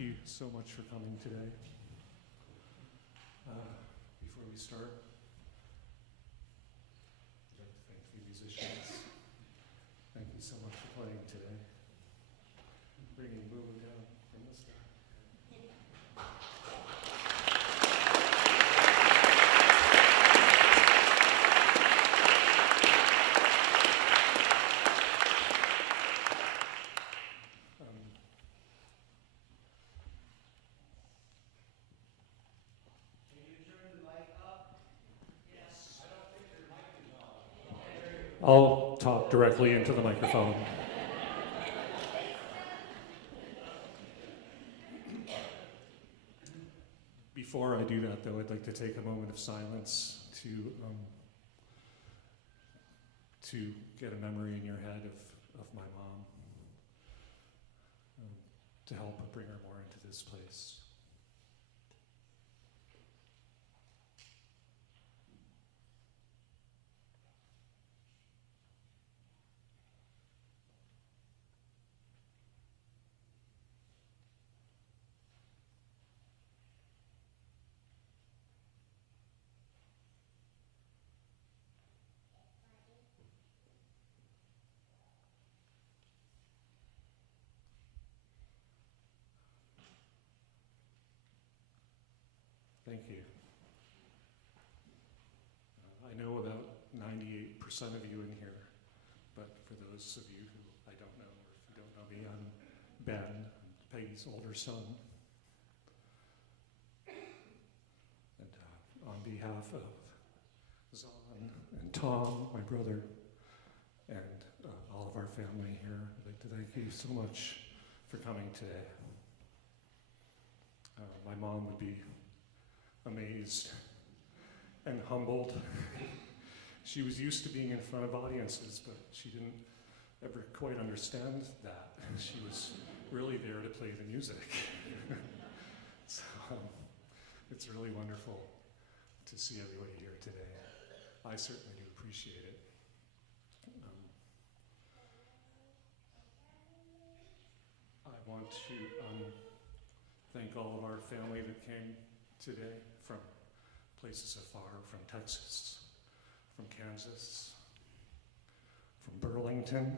you so much for coming today. Before we start, I'd like to thank the musicians. Thank you so much for playing today. Bringing Moon down from the start. I'll talk directly into the microphone. Before I do that, though, I'd like to take a moment of silence to get a memory in your head of my mom, to help bring her more into this place. Thank you. I know about 98% of you in here, but for those of you who I don't know, or if you don't know me, I'm Ben, I'm Peggy's older son. And on behalf of Zon and Tom, my brother, and all of our family here, I'd like to thank you so much for coming today. My mom would be amazed and humbled. She was used to being in front of audiences, but she didn't ever quite understand that. She was really there to play the music. So it's really wonderful to see everybody here today. I certainly do appreciate it. I want to thank all of our family that came today from places afar, from Texas, from Kansas, from Burlington,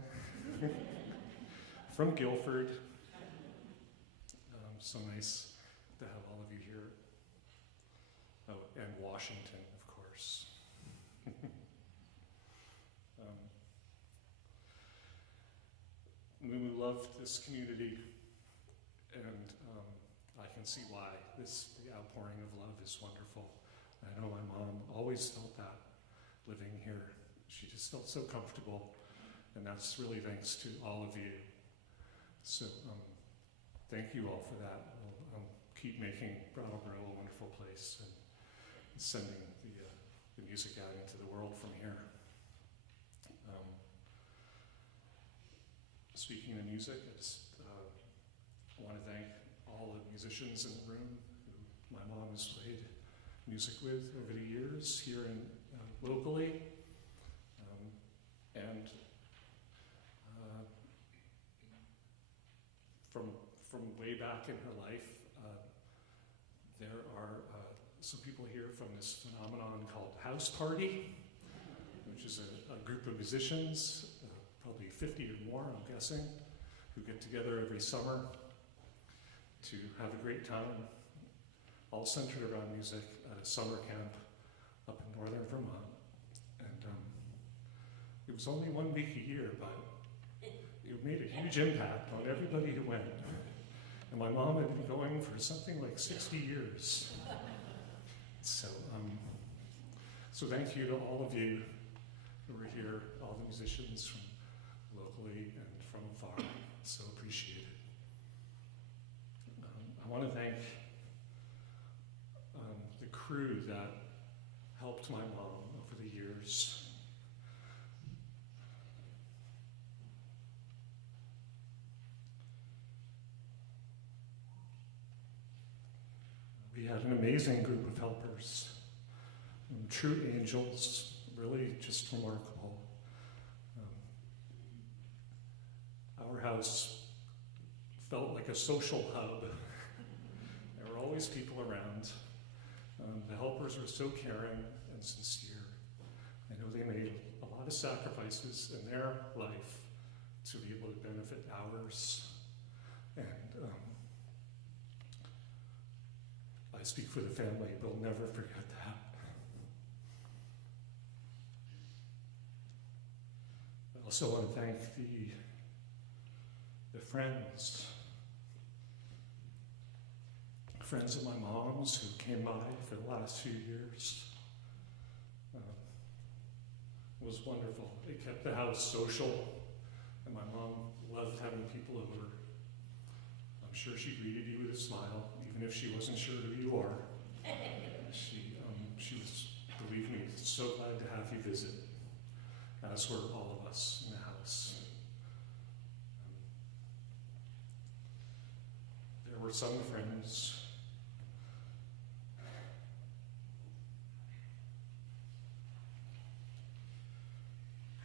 from Guilford. So nice to have all of you here. Oh, and Washington, of course. We love this community, and I can see why. The outpouring of love is wonderful. I know my mom always felt that living here. She just felt so comfortable, and that's really thanks to all of you. So thank you all for that. We'll keep making Brattleboro a wonderful place and sending the music out into the world from here. Speaking of music, I just want to thank all the musicians in the room who my mom has played music with over the years here in locally, and from way back in her life. There are some people here from this phenomenon called House Party, which is a group of musicians, probably 50 or more, I'm guessing, who get together every summer to have a great time, all centered around music at a summer camp up in northern Vermont. And it was only 1 week a year, but it made a huge impact on everybody who went. And my mom had been going for something like 60 years. So thank you to all of you who were here, all the musicians from locally and from afar. So appreciate it. I want to thank the crew that helped my mom over the years. We had an amazing group of helpers, true angels, really just remarkable. Our house felt like a social hub always people around. The helpers were so caring and sincere. I know they made a lot of sacrifices in their life to be able to benefit ours. And I speak for the family, we'll never forget that. I also want to thank the friends of my mom's who came by for the last few years. It was wonderful. It kept the house social, and my mom loved having people over. I'm sure she greeted you with a smile, even if she wasn't sure who you are. She was, believe me, so glad to have you visit, as were all of us in the house. There were some friends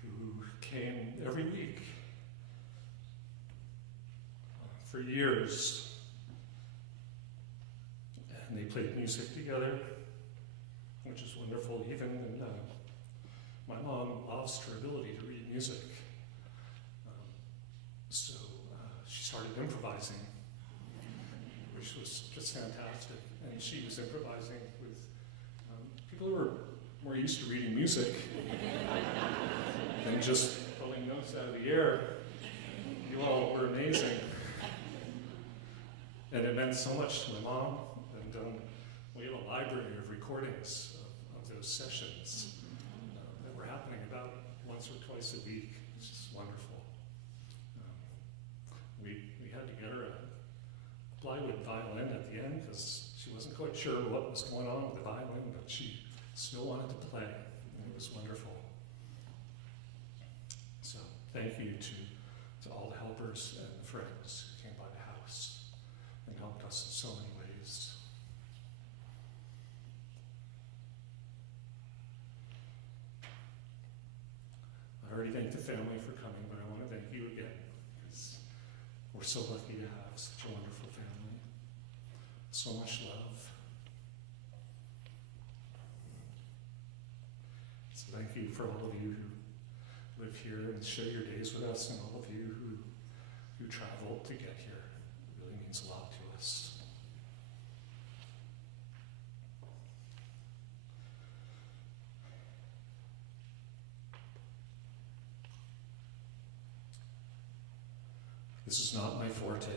who came every week for years, and they played music together, which is wonderful. Even my mom lost her ability to read music, so she started improvising, which was just fantastic. And she was improvising with people who were more used to reading music than just pulling notes out of the air. You all were amazing. And it meant so much to my mom. And we have a library of recordings of those sessions that were happening about once or twice a week. It's just wonderful. We had to get her a plywood violin at the end because she wasn't quite sure what was going on with the violin, but she still wanted to play, and it was wonderful. So thank you to all the helpers and the friends who came by the house and helped us in so many ways. I already thanked the family for coming, but I want to thank you again, because we're so lucky to have such a wonderful family. So much love. So thank you for all of you who live here and share your days with us, and all of you who traveled to get here. It really means a lot to us. This is not my forte.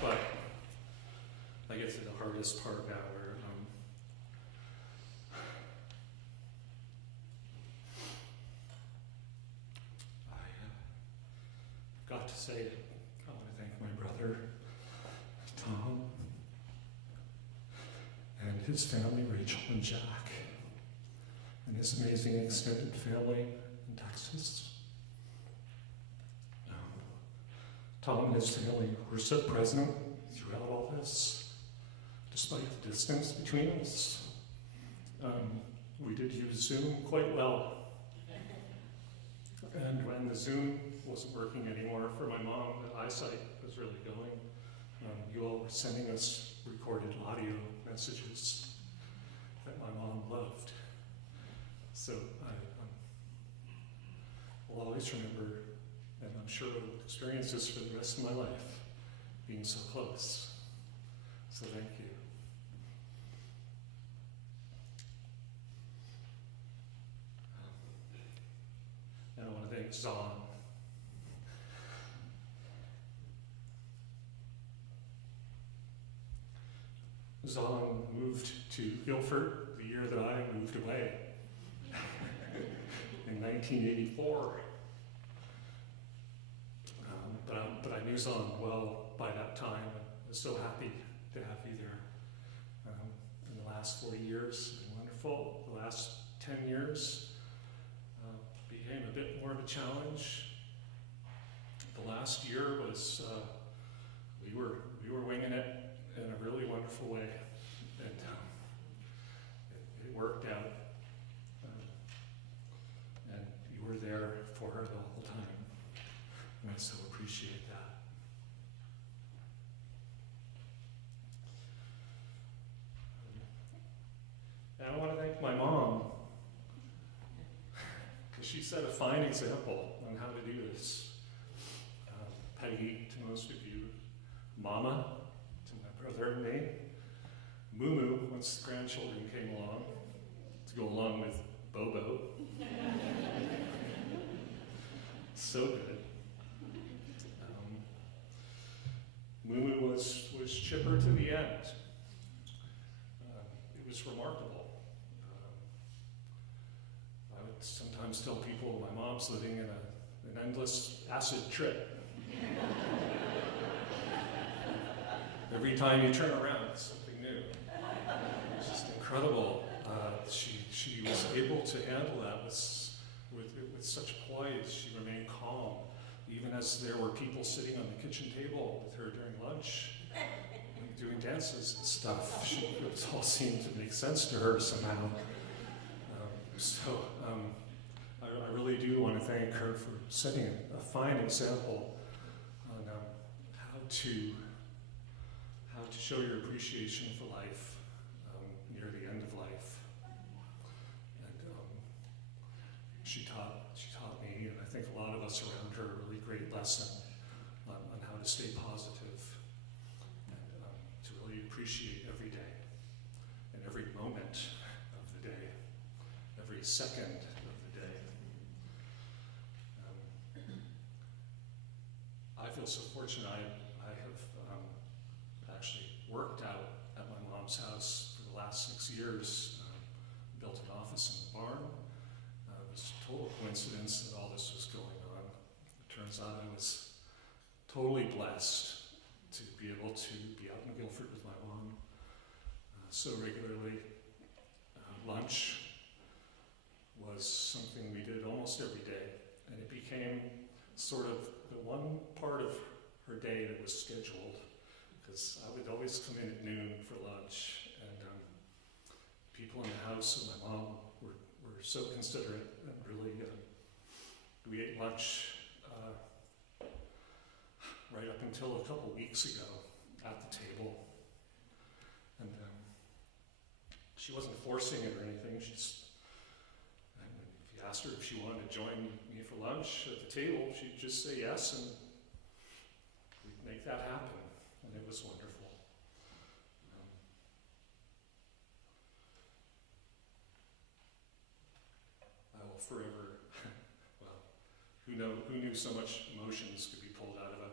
But I get to the hardest part now, where I got to say it. I want to thank my brother, Tom, and his family, Rachel and Jack, and his amazing extended family in Texas. Tom and his family were so present throughout all this, despite the distance between us. We did use Zoom quite well. And when the Zoom wasn't working anymore for my mom, the eyesight was really going. You all were sending us recorded audio messages that my mom loved. So I will always remember, and I'm sure I will experience this for the rest of my life, being so close. So thank you. And I want to thank Zon. Zon moved to Guilford the year that I moved away in 1984. But I knew Zon well by that time. I was so happy to have you there. In the last 4 years, it's been wonderful. The last 10 years became a bit more of a challenge. The last year was, we were winging it in a really wonderful way. And it worked out she set a fine example on how to do this. Peggy, to most of you, Mama, to my brother and me, Moo once the grandchildren came along, to go along with Bobo. So good. Moo was chipper to the end. It was remarkable. I would sometimes tell people my mom's living in an endless acid trip. Every time you turn around, it's something new. It's just incredible. She was able to handle that with such poise. She remained calm, even as there were people sitting on the kitchen table with her during lunch, doing dances and stuff. It all seemed to make sense to her somehow. I really do want to thank her for setting a fine example on how to show your appreciation for life near the end of life. And she taught me, and I think a lot of us around her, a really great lesson on how to stay positive and to really appreciate every day and every moment of the day, every second of the day. I feel so fortunate. I have actually worked out at my mom's house for the last 6 years, built an office in the barn. It was a total coincidence that all this was going on. It turns out I was totally blessed to be able to be out in Guilford with my mom so regularly. Lunch was something we did almost every day, and it became sort of the one part of her day that was scheduled, because I would always come in at noon for lunch, and people in the house and my mom were so considerate, and really, we ate lunch right up until a couple weeks ago at the table, and she wasn't forcing it or anything. If you asked her if she wanted to join me for lunch at the table, she'd just say yes, and we'd make that happen, and it was wonderful. I will forever, well, who knew so much emotions could be pulled out of a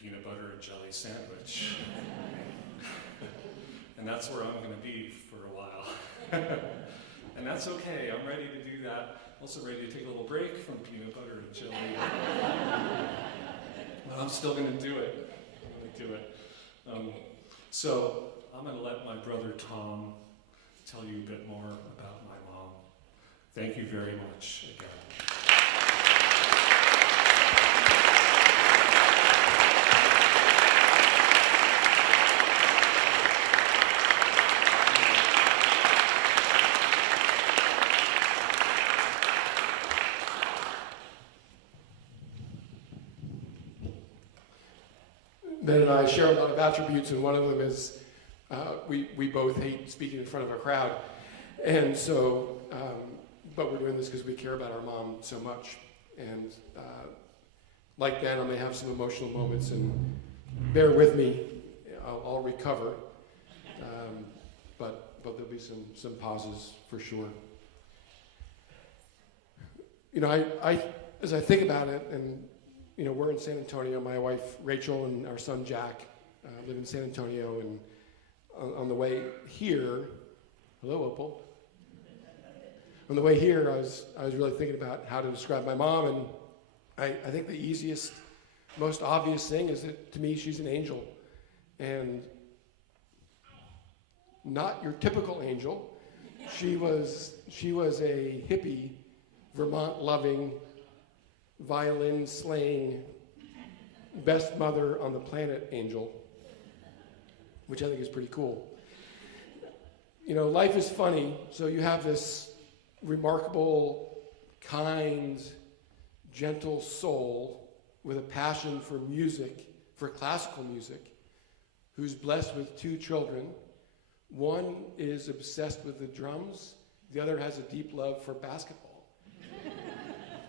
peanut butter and jelly sandwich? And that's where I'm going to be for a while. And that's okay, I'm ready to do that. Also ready to take a little break from peanut butter and jelly. But I'm still going to do it. So I'm going to let my brother Tom tell you a bit more about my mom. Thank you very much again. Ben and I share a lot of attributes, and one of them is we both hate speaking in front of a crowd. And so, but we're doing this because we care about our mom so much. And like Ben, I may have some emotional moments, and bear with me, I'll recover. But there'll be some pauses for sure. You know, I as I think about it, and you know, we're in San Antonio. My wife, Rachel, and our son, Jack, live in San Antonio. And on the way here, hello, Opal. On the way here, I was really thinking about how to describe my mom. And I think the easiest, most obvious thing is that, to me, she's an angel. And not your typical angel. She was a hippie, Vermont-loving, violin-slaying, best mother on the planet angel, which I think is pretty cool. You know, life is funny, so you have this remarkable, kind, gentle soul with a passion for music, for classical music, who's blessed with 2 children. One is obsessed with the drums, the other has a deep love for basketball.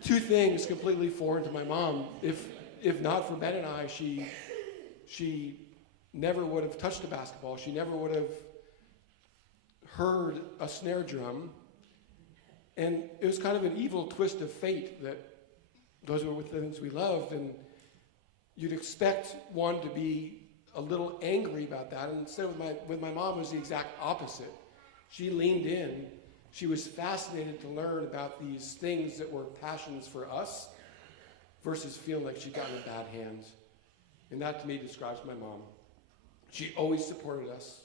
two things completely foreign to my mom. If not for Ben and I, she never would have touched a basketball. She never would have heard a snare drum. And it was kind of an evil twist of fate that those were the things we loved. And you'd expect one to be a little angry about that. And instead with my mom, it was the exact opposite. She leaned in. She was fascinated to learn about these things that were passions for us versus feeling like she got in bad hands. And that to me describes my mom. She always supported us.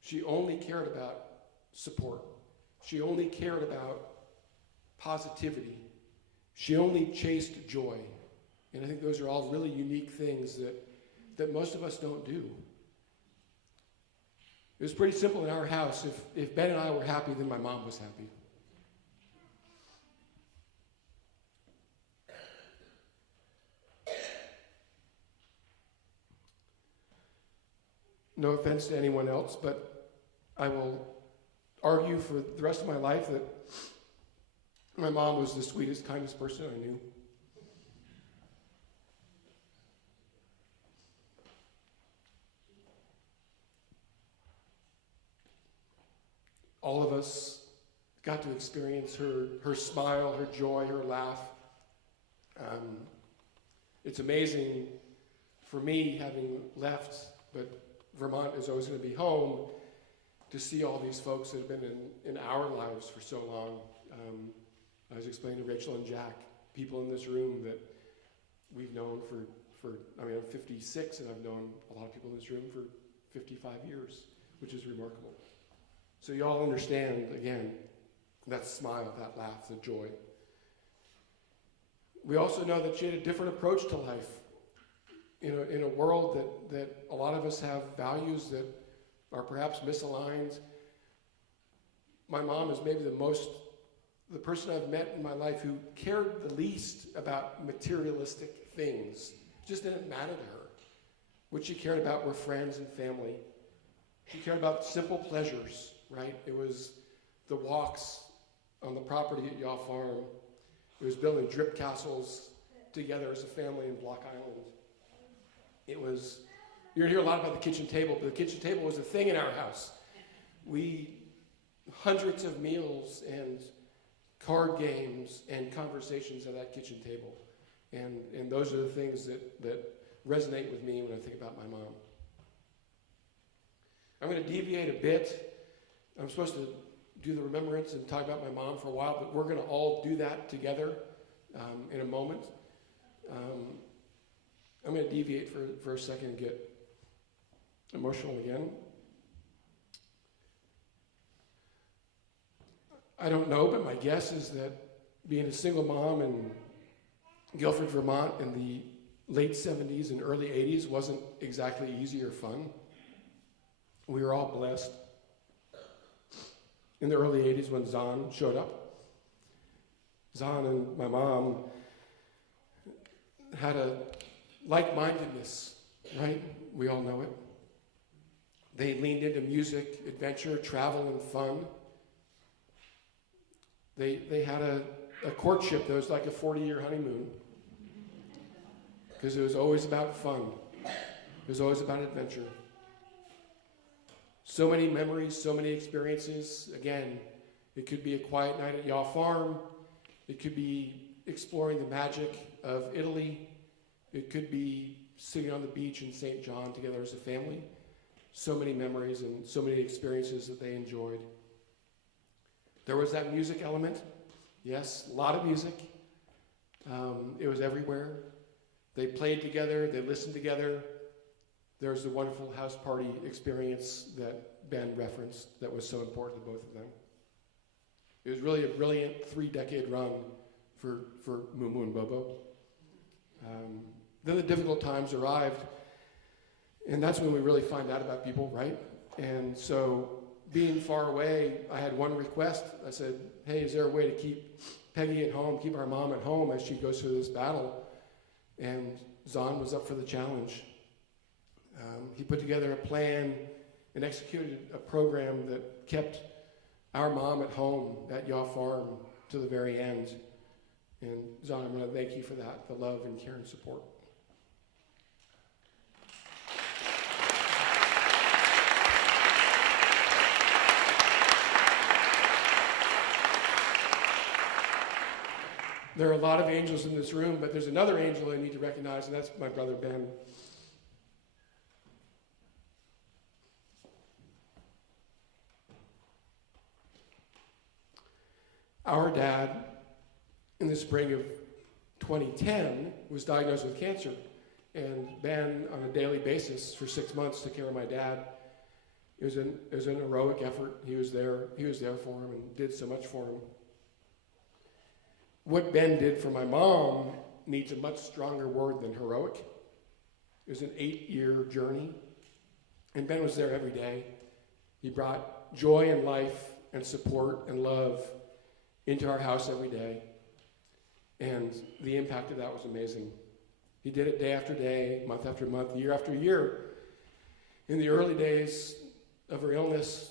She only cared about support. She only cared about positivity. She only chased joy. And I think those are all really unique things that most of us don't do. It was pretty simple in our house. If Ben and I were happy, then my mom was happy. No offense to anyone else, but I will argue for the rest of my life that my mom was the sweetest, kindest person I knew. All of us got to experience her smile, her joy, her laugh. It's amazing for me, having left, but Vermont is always going to be home, to see all these folks that have been in our lives for so long. I was explaining to Rachel and Jack, people in this room that we've known I'm 56, and I've known a lot of people in this room for 55 years, which is remarkable. So you all understand, again, that smile, that laugh, the joy. We also know that she had a different approach to life. In a world that a lot of us have values that are perhaps misaligned. My mom is maybe the person I've met in my life who cared the least about materialistic things. It just didn't matter to her. What she cared about were friends and family. She cared about simple pleasures, right? It was the walks on the property at Yaw Farm. It was building drip castles together as a family in Block Island. It was, you're going to hear a lot about the kitchen table, but the kitchen table was a thing in our house. Hundreds of meals and card games and conversations at that kitchen table. And those are the things that resonate with me when I think about my mom. I'm going to deviate a bit. I'm supposed to do the remembrance and talk about my mom for a while, but we're going to all do that together in a moment. I'm going to deviate for a second and get emotional again. I don't know, but my guess is that being a single mom in Guilford, Vermont in the late 70s and early 80s wasn't exactly easy or fun. We were all blessed. In the early 80s when Zahn showed up, Zahn and my mom had a like-mindedness, right? We all know it. They leaned into music, adventure, travel, and fun. They had a courtship that was like a 40-year honeymoon because it was always about fun. It was always about adventure. So many memories, so many experiences. Again, it could be a quiet night at Yaw Farm. It could be exploring the magic of Italy. It could be sitting on the beach in St. John together as a family. So many memories and so many experiences that they enjoyed. There was that music element. Yes, a lot of music. It was everywhere. They played together. They listened together. There was the wonderful house party experience that Ben referenced that was so important to both of them. It was really a brilliant 3-decade run for Mumu and Bobo. Then the difficult times arrived, and that's when we really find out about people, right? And so being far away, I had one request. I said, hey, is there a way to keep Peggy at home, keep our mom at home as she goes through this battle? And Zahn was up for the challenge. He put together a plan and executed a program that kept our mom at home at Yaw Farm to the very end. And Zon, I'm going to thank you for that, the love and care and support. There are a lot of angels in this room, but there's another angel I need to recognize, and that's my brother Ben. Our dad, in the spring of 2010, was diagnosed with cancer. And Ben, on a daily basis for 6 months, took care of my dad. It was an heroic effort. He was there for him and did so much for him. What Ben did for my mom needs a much stronger word than heroic. It was an 8-year journey. And Ben was there every day. He brought joy and life and support and love into our house every day. And the impact of that was amazing. He did it day after day, month after month, year after year. In the early days of her illness,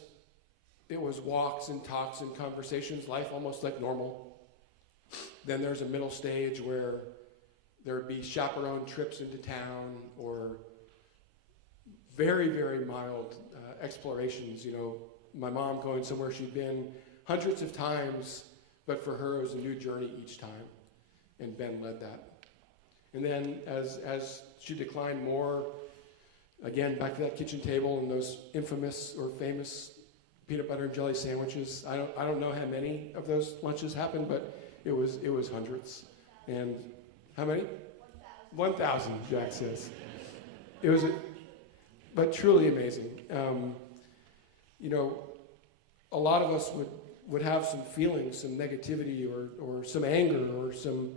it was walks and talks and conversations, life almost like normal. Then there's a middle stage where there would be chaperone trips into town or very, very mild explorations. You know, my mom going somewhere she'd been hundreds of times, but for her it was a new journey each time. And Ben led that. And then as she declined more, again, back to that kitchen table and those infamous or famous peanut butter and jelly sandwiches. I don't know how many of those lunches happened, but it was hundreds. And how many? 1,000, Jack says. It was, but truly amazing. You know, a lot of us would have some feelings, some negativity or some anger or some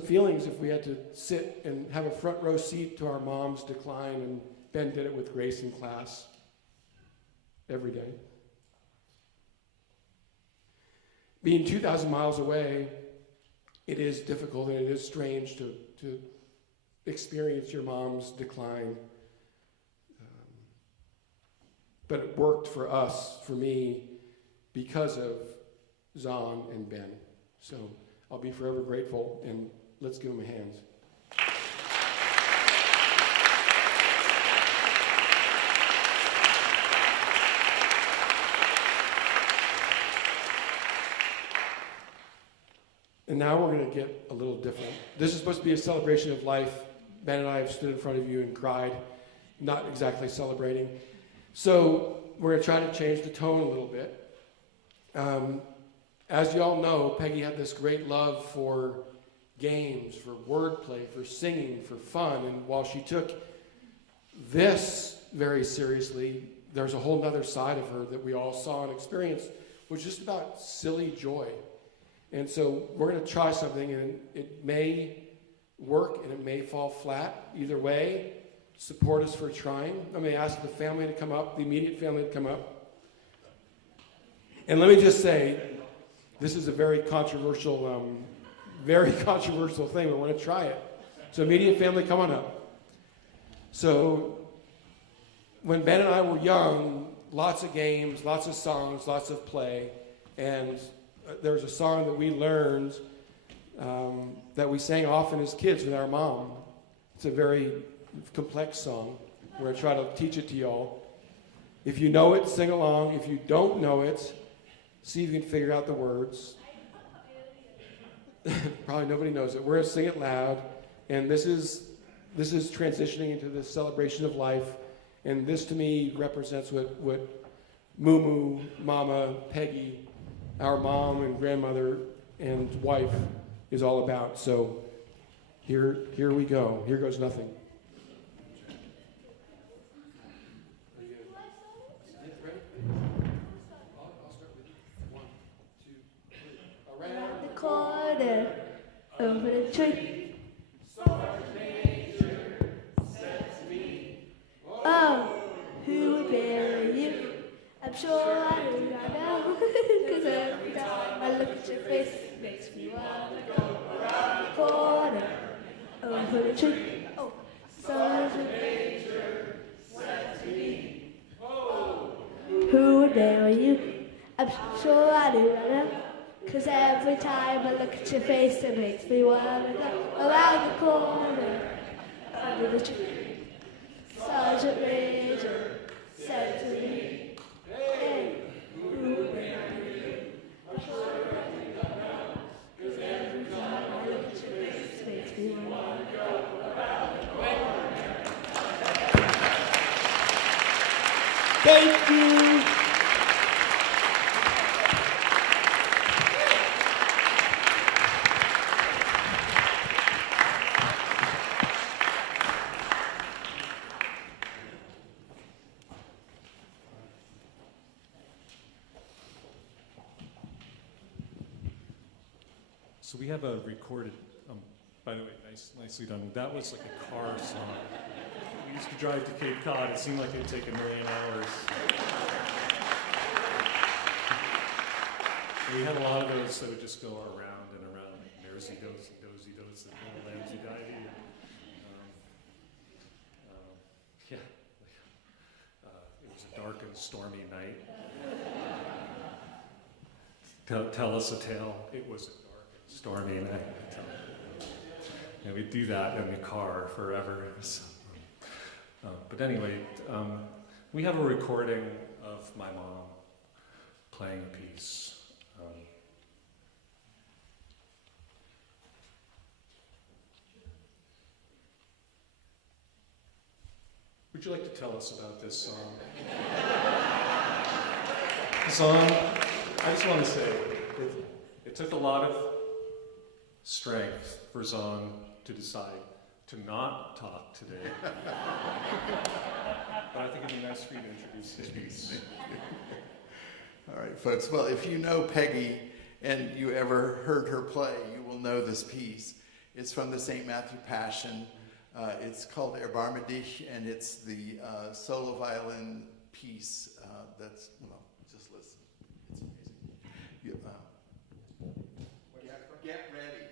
feelings if we had to sit and have a front row seat to our mom's decline, and Ben did it with grace in class every day. Being 2,000 miles away, it is difficult and it is strange to experience your mom's decline. But it worked for us, for me, because of Zon and Ben. So I'll be forever grateful, and let's give them a hand. And now we're going to get a little different. This is supposed to be a celebration of life. Ben and I have stood in front of you and cried, not exactly celebrating. So we're going to try to change the tone a little bit. As you all know, Peggy had this great love for games, for wordplay, for singing, for fun. And while she took this very seriously, there's a whole other side of her that we all saw and experienced, was just about silly joy. And so we're going to try something, and it may work and it may fall flat. Either way, support us for trying. I'm going to ask the family to come up, the immediate family to come up. And let me just say, this is a very controversial thing. We want to try it. So immediate family, come on up. So when Ben and I were young, lots of games, lots of songs, lots of play. And there was a song that we learned that we sang often as kids with our mom. It's a very complex song. We're going to try to teach it to y'all. If you know it, sing along. If you don't know it, see if you can figure out the words. Probably nobody knows it. We're going to sing it loud. And this is transitioning into this celebration of life. And this, to me, represents what Moo, Mama, Peggy, our mom and grandmother and wife is all about. So here we go. Here goes nothing. Around the corner, over the tree. Oh, who would bury you? I'm sure I do right now. Cause every time I look at your face, it makes me want to go around the corner, over the tree. Oh, such a danger set to me. Who would bury you? I'm sure I do right now. 'Cause every time I look at your face, it makes me wanna go around the corner, under the tree. Sergeant Major said to me, hey, Ruben, because every time I look at your face, it makes me wanna go around the corner. Thank you. So we have a recorded, by the way, nicely done. That was like a car song. We used to drive to Cape Cod. It seemed like it'd take 1,000,000 hours. We had a lot of those that would just go around and around, like Mersey Dozy, Dozy, Dozy, Little Lambsy Divey. Yeah, it was a dark and stormy night. Tell us a tale. It was a dark and stormy night. And we'd do that in the car forever. So, but anyway, we have a recording of my mom playing a piece. Would you like to tell us about this song? The song, I just want to say, it took a lot of strength for Zahn to decide to not talk today. But I think it'd be nice for you to introduce his piece. All right, folks. Well, if you know Peggy and you ever heard her play, you will know this piece. It's from the St. Matthew Passion. It's called Erbarme dich, and it's the solo violin piece that's, well, just listen. It's amazing. Get ready.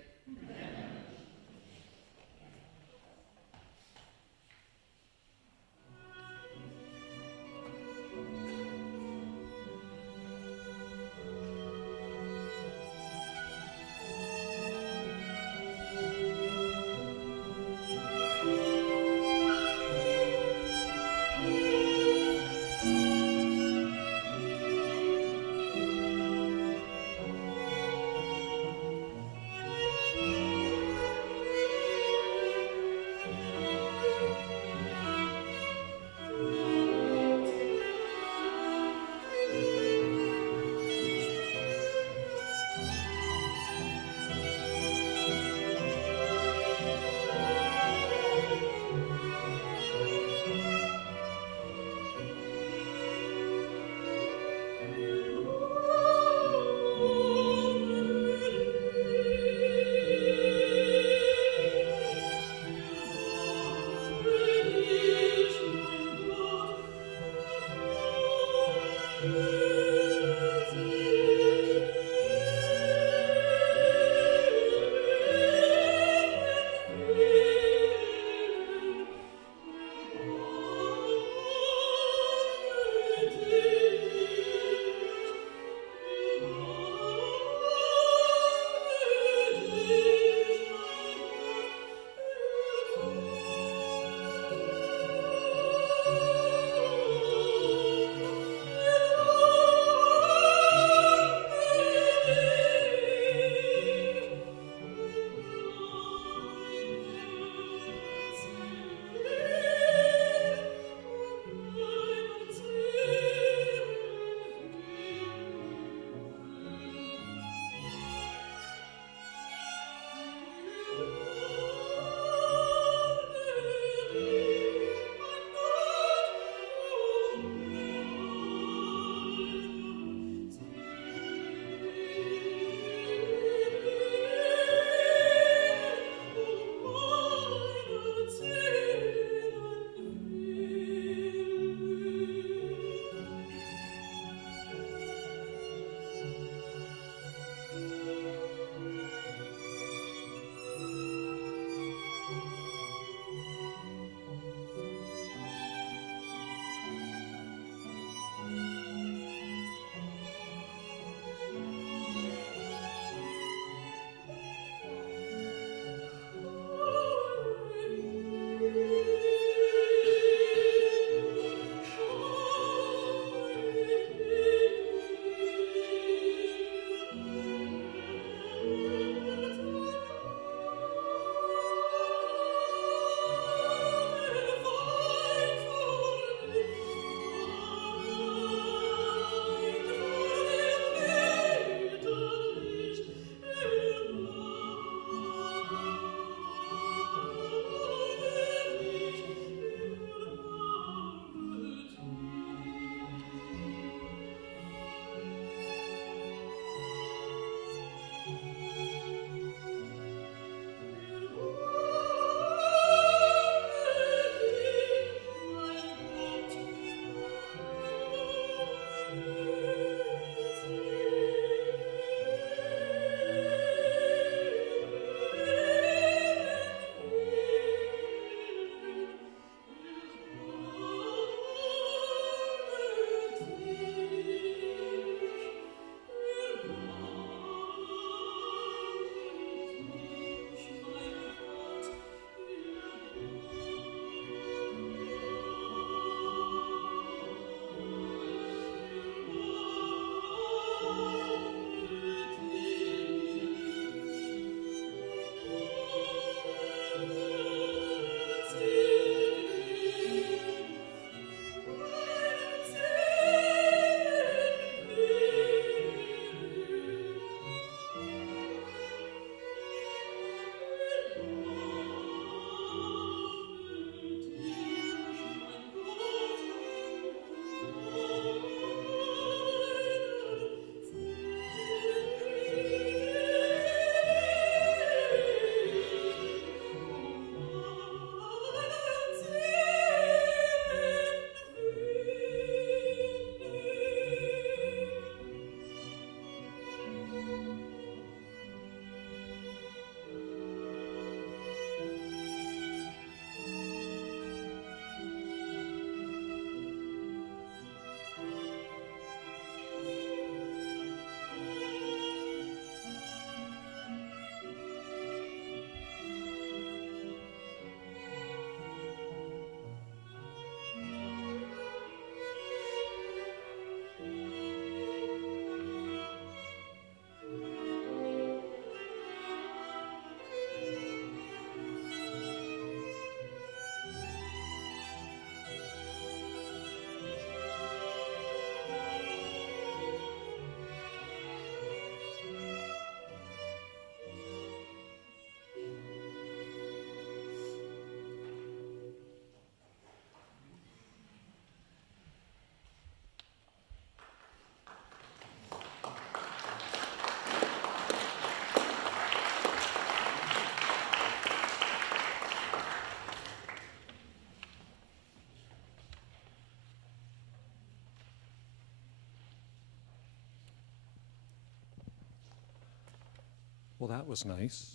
Well, that was nice.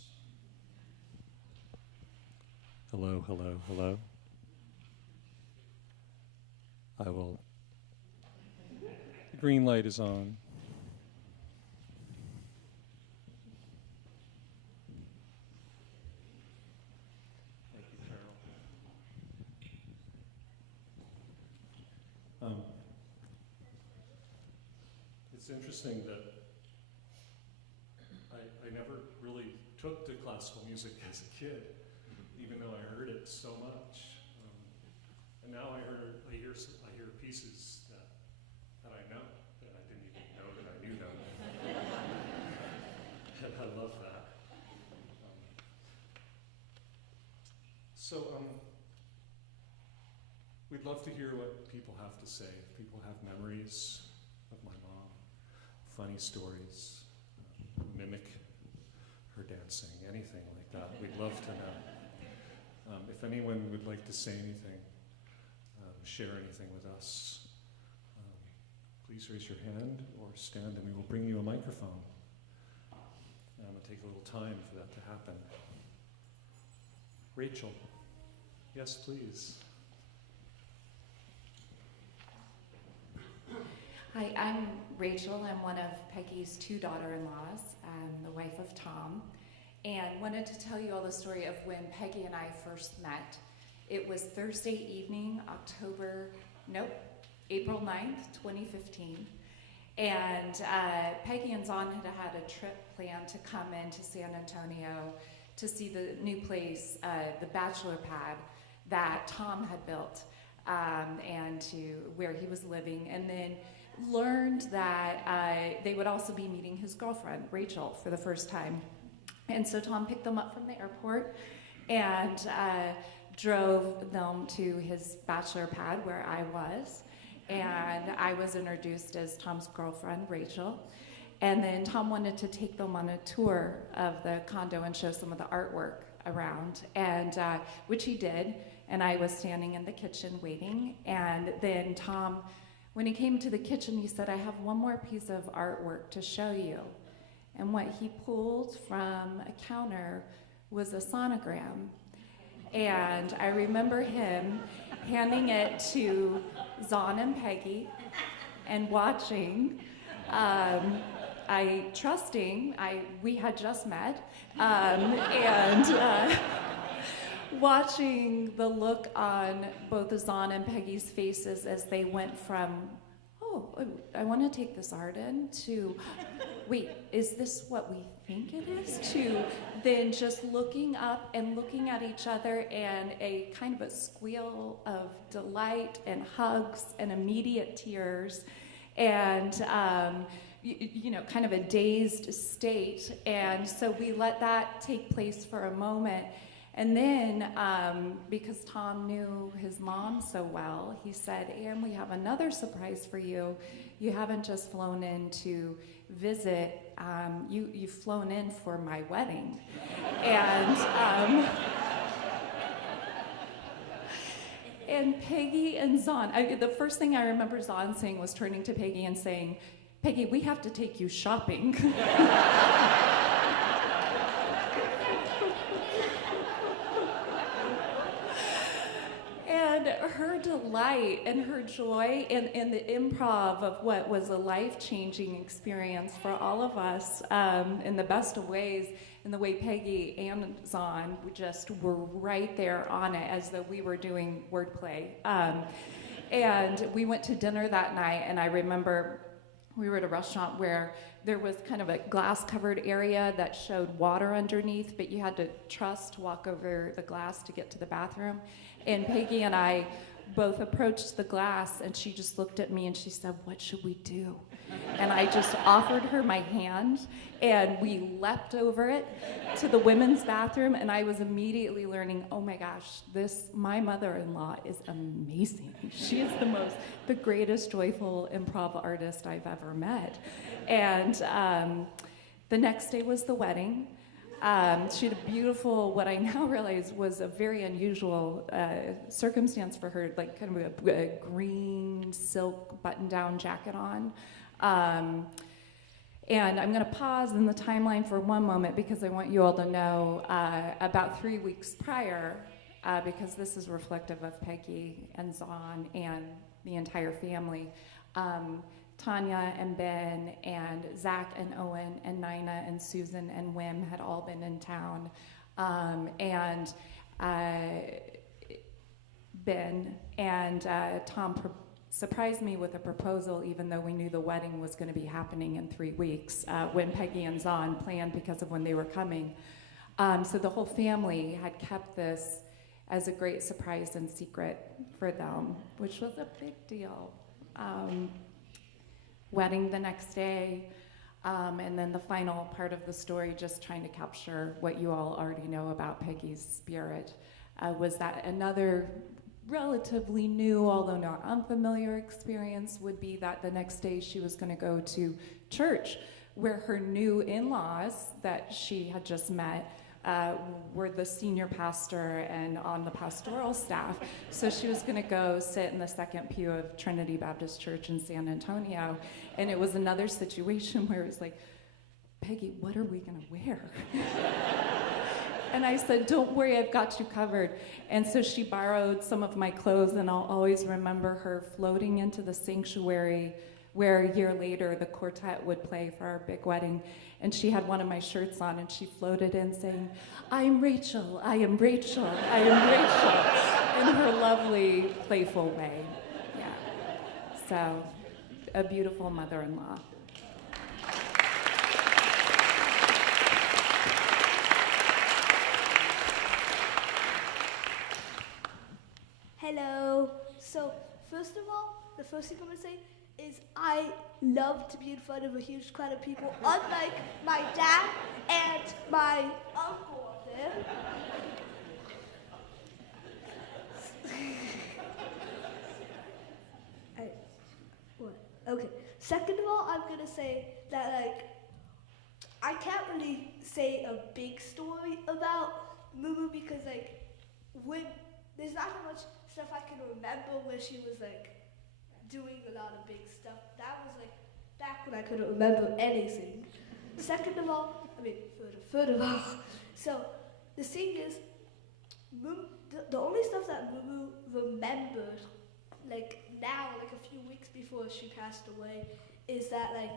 Hello, hello, hello. I will. The green light is on. Thank you, Carol. It's interesting that I never really took to classical music as a kid, even though I heard it so much. And now I hear pieces that I know, that I didn't even know that I knew them. And I love that. We'd love to hear what people have to say. If people have memories of my mom, funny stories, mimic her dancing, anything like that, we'd love to know. If anyone would like to say anything, share anything with us, please raise your hand or stand and we will bring you a microphone. And I'm going to take a little time for that to happen. Rachel, yes, please. Hi, I'm Rachel. I'm one of Peggy's 2 daughter-in-laws. I'm the wife of Tom. And wanted to tell you all the story of when Peggy and I first met. It was Thursday evening, April 9th, 2015. And Peggy and Zon had a trip planned to come into San Antonio to see the new place, the bachelor pad that Tom had built, and to where he was living. And then learned that they would also be meeting his girlfriend, Rachel, for the first time. And so Tom picked them up from the airport and drove them to his bachelor pad where I was. And I was introduced as Tom's girlfriend, Rachel. And then Tom wanted to take them on a tour of the condo and show some of the artwork around, and which he did. And I was standing in the kitchen waiting. And then Tom, when he came to the kitchen, he said, "I have one more piece of artwork to show you." And what he pulled from a counter was a sonogram. And I remember him handing it to Zon and Peggy and watching. We had just met, and watching the look on both Zon and Peggy's faces as they went from, "Oh, I want to take this art in," to, "Wait, is this what we think it is?" to then just looking up and looking at each other, and a kind of a squeal of delight and hugs and immediate tears, and kind of a dazed state. And so we let that take place for a moment. And then, because Tom knew his mom so well, he said, "And we have another surprise for you. You haven't just flown in to visit, you've flown in for my wedding." And Peggy and Zon, the first thing I remember Zon saying was turning to Peggy and saying, "Peggy, we have to take you shopping." And her delight and her joy and the improv of what was a life-changing experience for all of us, in the best of ways, in the way Peggy and Zon just were right there on it as though we were doing wordplay. And we went to dinner that night, and I remember we were at a restaurant where there was kind of a glass-covered area that showed water underneath, but you had to trust to walk over the glass to get to the bathroom. And Peggy and I both approached the glass, and she just looked at me and she said, "What should we do?" And I just offered her my hand, and we leapt over it to the women's bathroom, and I was immediately learning, oh my gosh, my mother-in-law is amazing. She is the greatest joyful improv artist I've ever met. And the next day was the wedding. She had a beautiful, what I now realize was a very unusual circumstance for her, like kind of a green silk button-down jacket on. And I'm going to pause in the timeline for one moment because I want you all to know about 3 weeks prior, because this is reflective of Peggy and Zahn and the entire family. Tanya and Ben and Zach and Owen and Nina and Susan and Wim had all been in town. And Ben and Tom surprised me with a proposal, even though we knew the wedding was going to be happening in 3 weeks, when Peggy and Zahn planned because of when they were coming. So the whole family had kept this as a great surprise and secret for them, which was a big deal. Wedding the next day, and then the final part of the story, just trying to capture what you all already know about Peggy's spirit, was that another relatively new, although not unfamiliar experience would be that the next day she was going to go to church where her new in-laws that she had just met were the senior pastor and on the pastoral staff. So she was going to go sit in the second pew of Trinity Baptist Church in San Antonio. And it was another situation where it was like, Peggy, what are we going to wear? And I said, don't worry, I've got you covered. And so she borrowed some of my clothes, and I'll always remember her floating into the sanctuary where a year later the quartet would play for our big wedding. And she had one of my shirts on, and she floated in saying, I'm Rachel, I am Rachel, I am Rachel, in her lovely, playful way. Yeah. So, a beautiful mother-in-law. Hello. So, first of all, the first thing I'm going to say is I love to be in front of a huge crowd of people, unlike my dad and my uncle up there. What? Okay. Second of all, I'm going to say that, like, I can't really say a big story about Moo because, like, when there's not that much stuff I can remember where she was, like, doing a lot of big stuff. That was, like, back when I couldn't remember anything. Second of all, third of all, so the thing is, the only stuff that Moo remembered, like, now, like, a few weeks before she passed away, is that, like,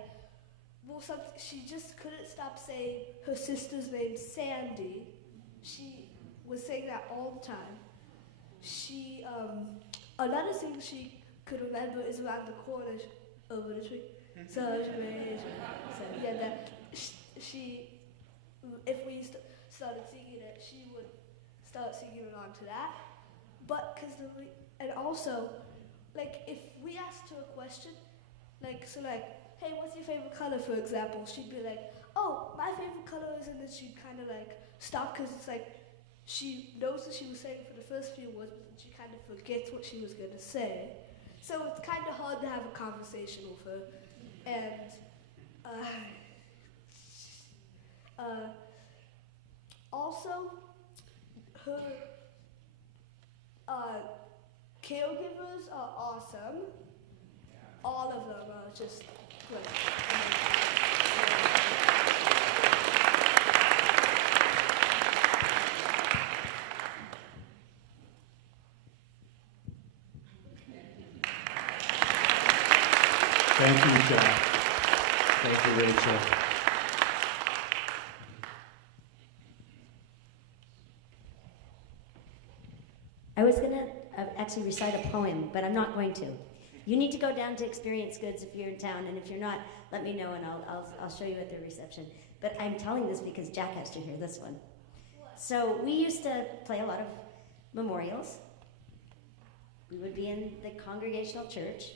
well, she just couldn't stop saying her sister's name, Sandy. She was saying that all the time. She, another thing she could remember is around the corner over the tree. So yeah, that she, if we started singing it, she would start singing along to that. But and also, like, if we asked her a question, like, so like, hey, what's your favorite color, for example? She'd be like, oh, my favorite color is, and then she'd kind of like stop because it's like she knows what she was saying for the first few words, but she kind of forgets what she was going to say. So it's kind of hard to have a conversation with her. And also, her caregivers are awesome. All of them are just great. Thank you, Jack. Thank you, Rachel. I was going to actually recite a poem, but I'm not going to. You need to go down to Experience Goods if you're in town, and if you're not, let me know and I'll show you at the reception. But I'm telling this because Jack has to hear this one. So we used to play a lot of memorials. We would be in the Congregational Church,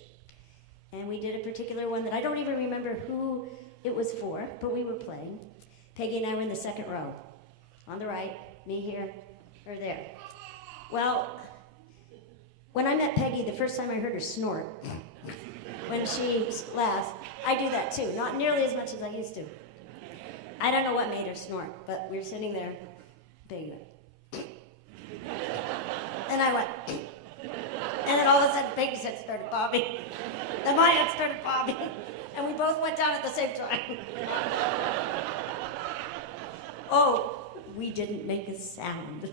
and we did a particular one that I don't even remember who it was for, but we were playing. Peggy and I were in the second row. On the right, me here, her there. Well, when I met Peggy, the first time I heard her snort, when she laughs, I do that too, not nearly as much as I used to. I don't know what made her snort, but we were sitting there, Peggy went, and I went, and then all of a sudden Peggy started bobbing. The audience started bobbing, And we both went down at the same time. Oh, we didn't make a sound.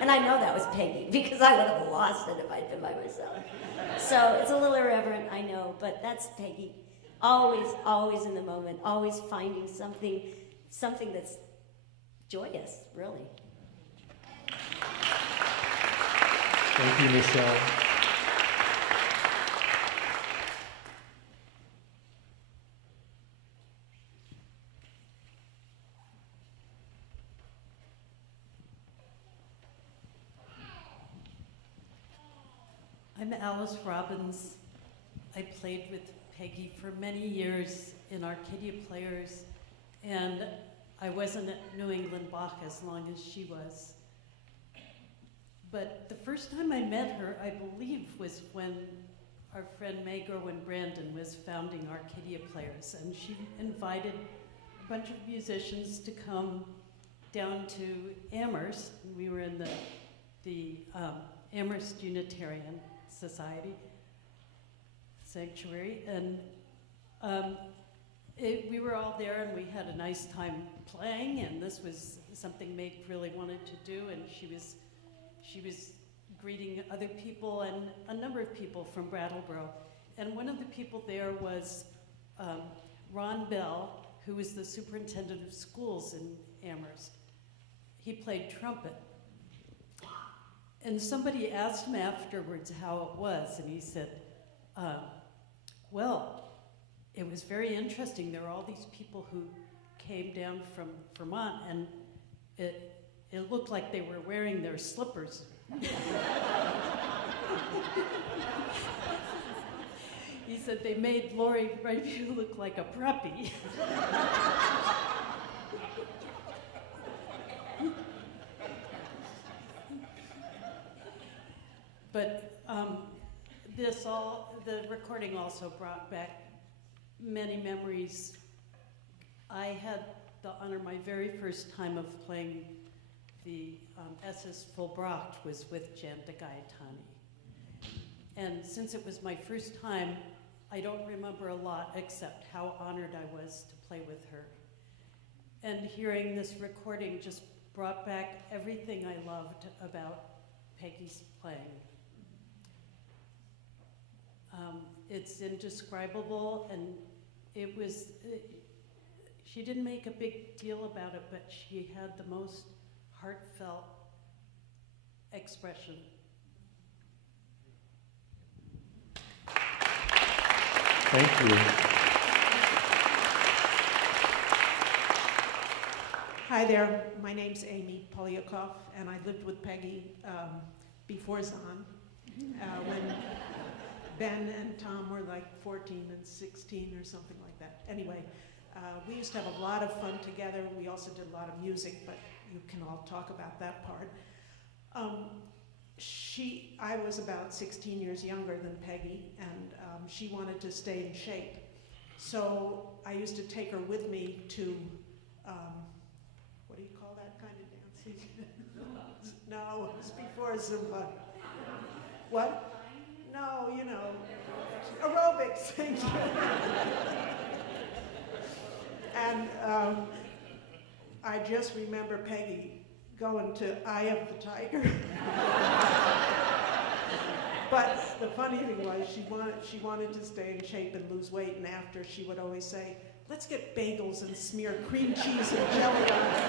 And I know that was Peggy, because I would have lost it if I'd been by myself. So it's a little irreverent, I know, but that's Peggy. Always, always in the moment, always finding something that's joyous, really. Thank you, Michelle. I'm Alice Robbins. I played with Peggy for many years in Arcadia Players, and I wasn't at New England Bach as long as she was. But the first time I met her, I believe, was when our friend May Gerwin Brandon was founding Arcadia Players, and she invited a bunch of musicians to come down to Amherst. We were in the Amherst Unitarian Society Sanctuary, and we were all there, and we had a nice time playing, and this was something Meg really wanted to do, and she was greeting other people, and a number of people from Brattleboro. And one of the people there was Ron Bell, who was the superintendent of schools in Amherst. He played trumpet. And somebody asked him afterwards how it was, and he said, well, it was very interesting. There were all these people who came down from Vermont, and it looked like they were wearing their slippers. He said they made Lori Review look like a preppy. But the recording also brought back many memories. I had the honor, my very first time of playing the SS Vollbracht was with Jan de Gaetani. And since it was my first time, I don't remember a lot except how honored I was to play with her. And hearing this recording just brought back everything I loved about Peggy's playing. It's indescribable, and she didn't make a big deal about it, but she had the most heartfelt expression. Thank you. Hi there, my name's Amy Polyakov, and I lived with Peggy before Zahn, when Ben and Tom were like 14 and 16 or something like that. Anyway, we used to have a lot of fun together. We also did a lot of music, but you can all talk about that part. I was about 16 years younger than Peggy, and she wanted to stay in shape. So I used to take her with me to, what do you call that kind of dancing? No, it was before Zumba. What? No, you know, aerobics, thank you. And I just remember Peggy going to Eye of the Tiger. But the funny thing was, she wanted to stay in shape and lose weight, and after she would always say, let's get bagels and smear cream cheese and jelly on it.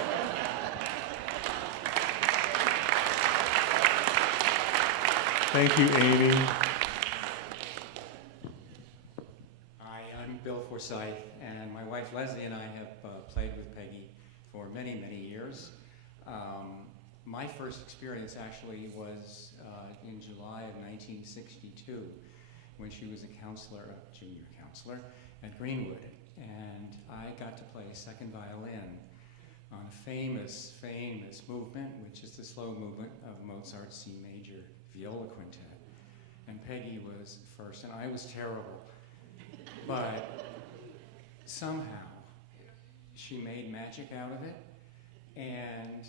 Thank you, Amy. Hi, I'm Bill Forsyth, and my wife Leslie and I have played with Peggy for many, many years. My first experience actually was in July of 1962, when she was a counselor, a junior counselor at Greenwood, and I got to play second violin on a famous, famous movement, which is the slow movement of Mozart's C major viola quintet. And Peggy was first, and I was terrible. But somehow, she made magic out of it, and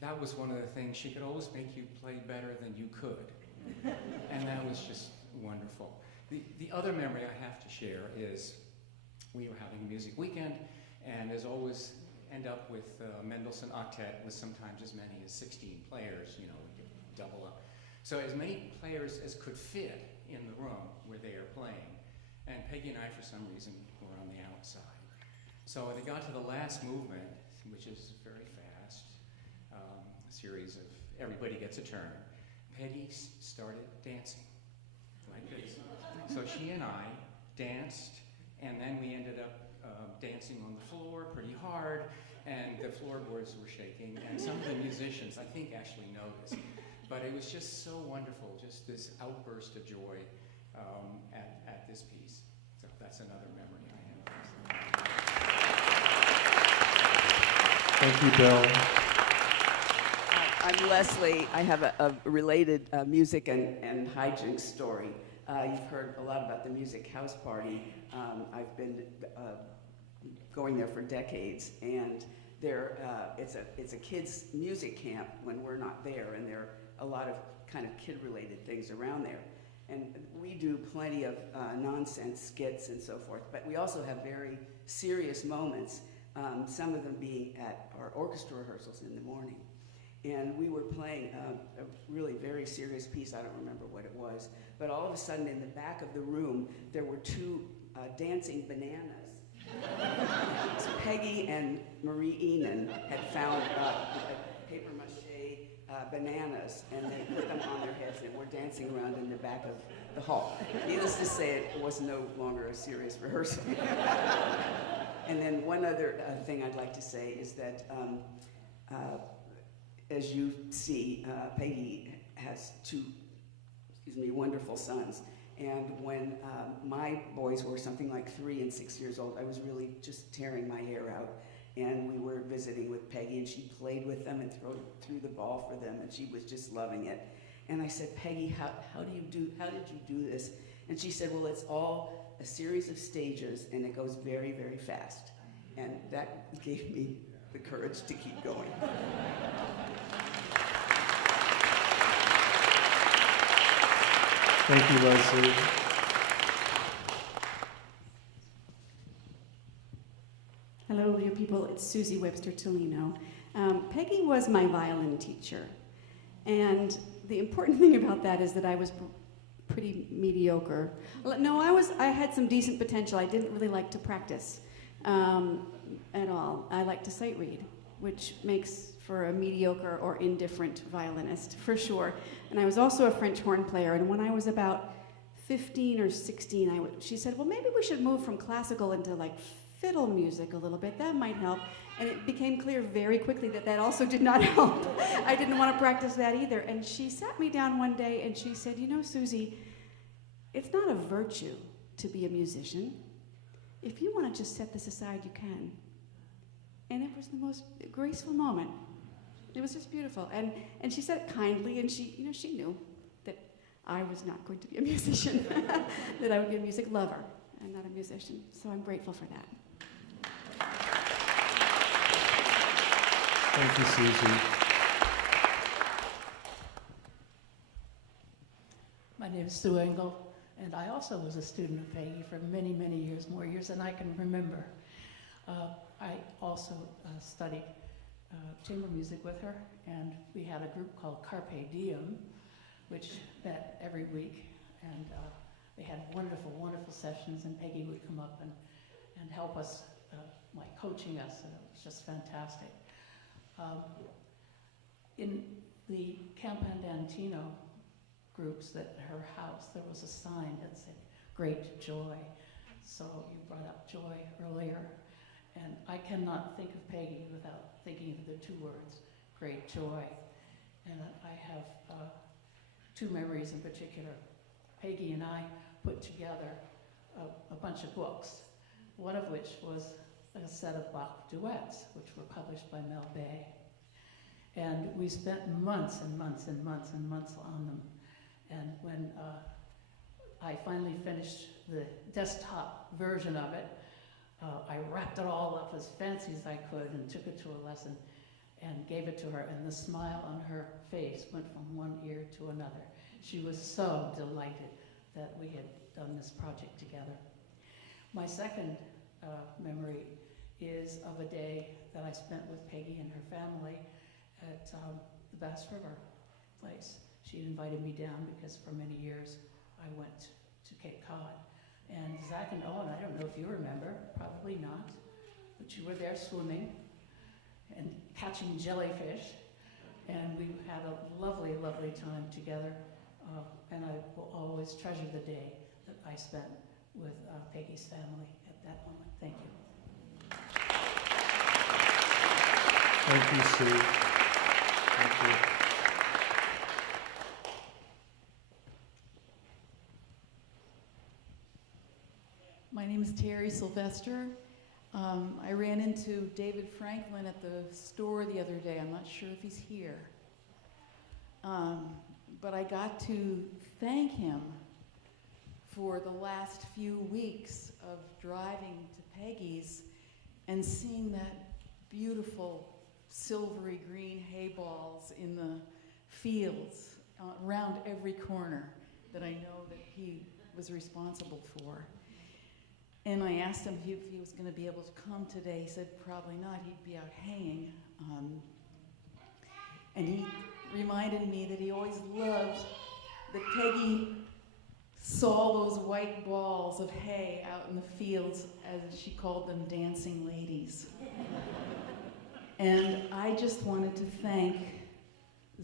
that was one of the things. She could always make you play better than you could, and that was just wonderful. The other memory I have to share is we were having a music weekend, and as always, end up with Mendelssohn octet with sometimes as many as 16 players, you know, we could double up. So as many players as could fit in the room where they are playing. And Peggy and I, for some reason, were on the outside. So they got to the last movement, which is very fast, a series of everybody gets a turn. Peggy started dancing like this. So she and I danced, and then we ended up dancing on the floor pretty hard, and the floorboards were shaking, and some of the musicians, I think, actually noticed. But it was just so wonderful, just this outburst of joy at this piece. So that's another memory I have. Thank you, Bill. I'm Leslie. I have a related music and hijinks story. You've heard a lot about the Music House Party. I've been going there for decades, and it's a kids' music camp when we're not there, and there are a lot of kind of kid-related things around there. And we do plenty of nonsense skits and so forth, but we also have very serious moments, some of them being at our orchestra rehearsals in the morning. And we were playing a really very serious piece, I don't remember what it was, but all of a sudden in the back of the room, there were two dancing bananas. So Peggy and Marie Enan had found papier-mâché bananas, and they put them on their heads and were dancing around in the back of the hall. Needless to say, it was no longer a serious rehearsal. And then one other thing I'd like to say is that as you see, Peggy has two, wonderful sons. And when my boys were something like 3 and 6 years old, I was really just tearing my hair out. And we were visiting with Peggy, and she played with them and threw the ball for them, and she was just loving it. And I said, Peggy, how did you do this? And she said, well, it's all a series of stages, and it goes very, very fast. And that gave me the courage to keep going. Thank you, Leslie. Hello, dear people. It's Susie Webster Tolino. Peggy was my violin teacher. And the important thing about that is that I was pretty mediocre. No, I had some decent potential. I didn't really like to practice at all. I like to sight read, which makes for a mediocre or indifferent violinist, for sure. And I was also a French horn player, and when I was about 15 or 16, she said, well, maybe we should move from classical into like fiddle music a little bit. That might help. And it became clear very quickly that that also did not help. I didn't want to practice that either. And she sat me down one day and she said, you know, Susie, it's not a virtue to be a musician. If you want to just set this aside, you can. And it was the most graceful moment. It was just beautiful. And she said it kindly, and she knew that I was not going to be a musician, that I would be a music lover and not a musician. So I'm grateful for that. Thank you, Susie. My name is Sue Engel, and I also was a student of Peggy for many, many years, more years than I can remember. I also studied chamber music with her, and we had a group called Carpe Diem, which met every week, and they had wonderful, wonderful sessions, and Peggy would come up and help us, like coaching us, and it was just fantastic. In the Campandantino groups at her house, there was a sign that said, Great Joy. So you brought up joy earlier, and I cannot think of Peggy without thinking of the two words, Great Joy. And I have two memories in particular. Peggy and I put together a bunch of books, one of which was a set of Bach duets, which were published by Mel Bay. And we spent months and months and months and months on them. And when I finally finished the desktop version of it, I wrapped it all up as fancy as I could and took it to a lesson and gave it to her, and the smile on her face went from one ear to another. She was so delighted that we had done this project together. My second memory is of a day that I spent with Peggy and her family at the Bass River place. She invited me down because for many years I went to Cape Cod. And Zach and Owen, I don't know if you remember, probably not, but you were there swimming and catching jellyfish. And we had a lovely, lovely time together. And I will always treasure the day that I spent with Peggy's family at that moment. Thank you. Thank you, Sue. Thank you. My name is Terry Sylvester. I ran into David Franklin at the store the other day. I'm not sure if he's here. But I got to thank him for the last few weeks of driving to Peggy's and seeing that beautiful silvery green hay balls in the fields around every corner that I know that he was responsible for. And I asked him if he was going to be able to come today. He said probably not. He'd be out hanging. And he reminded me that he always loved that Peggy saw those white balls of hay out in the fields, as she called them, dancing ladies. And I just wanted to thank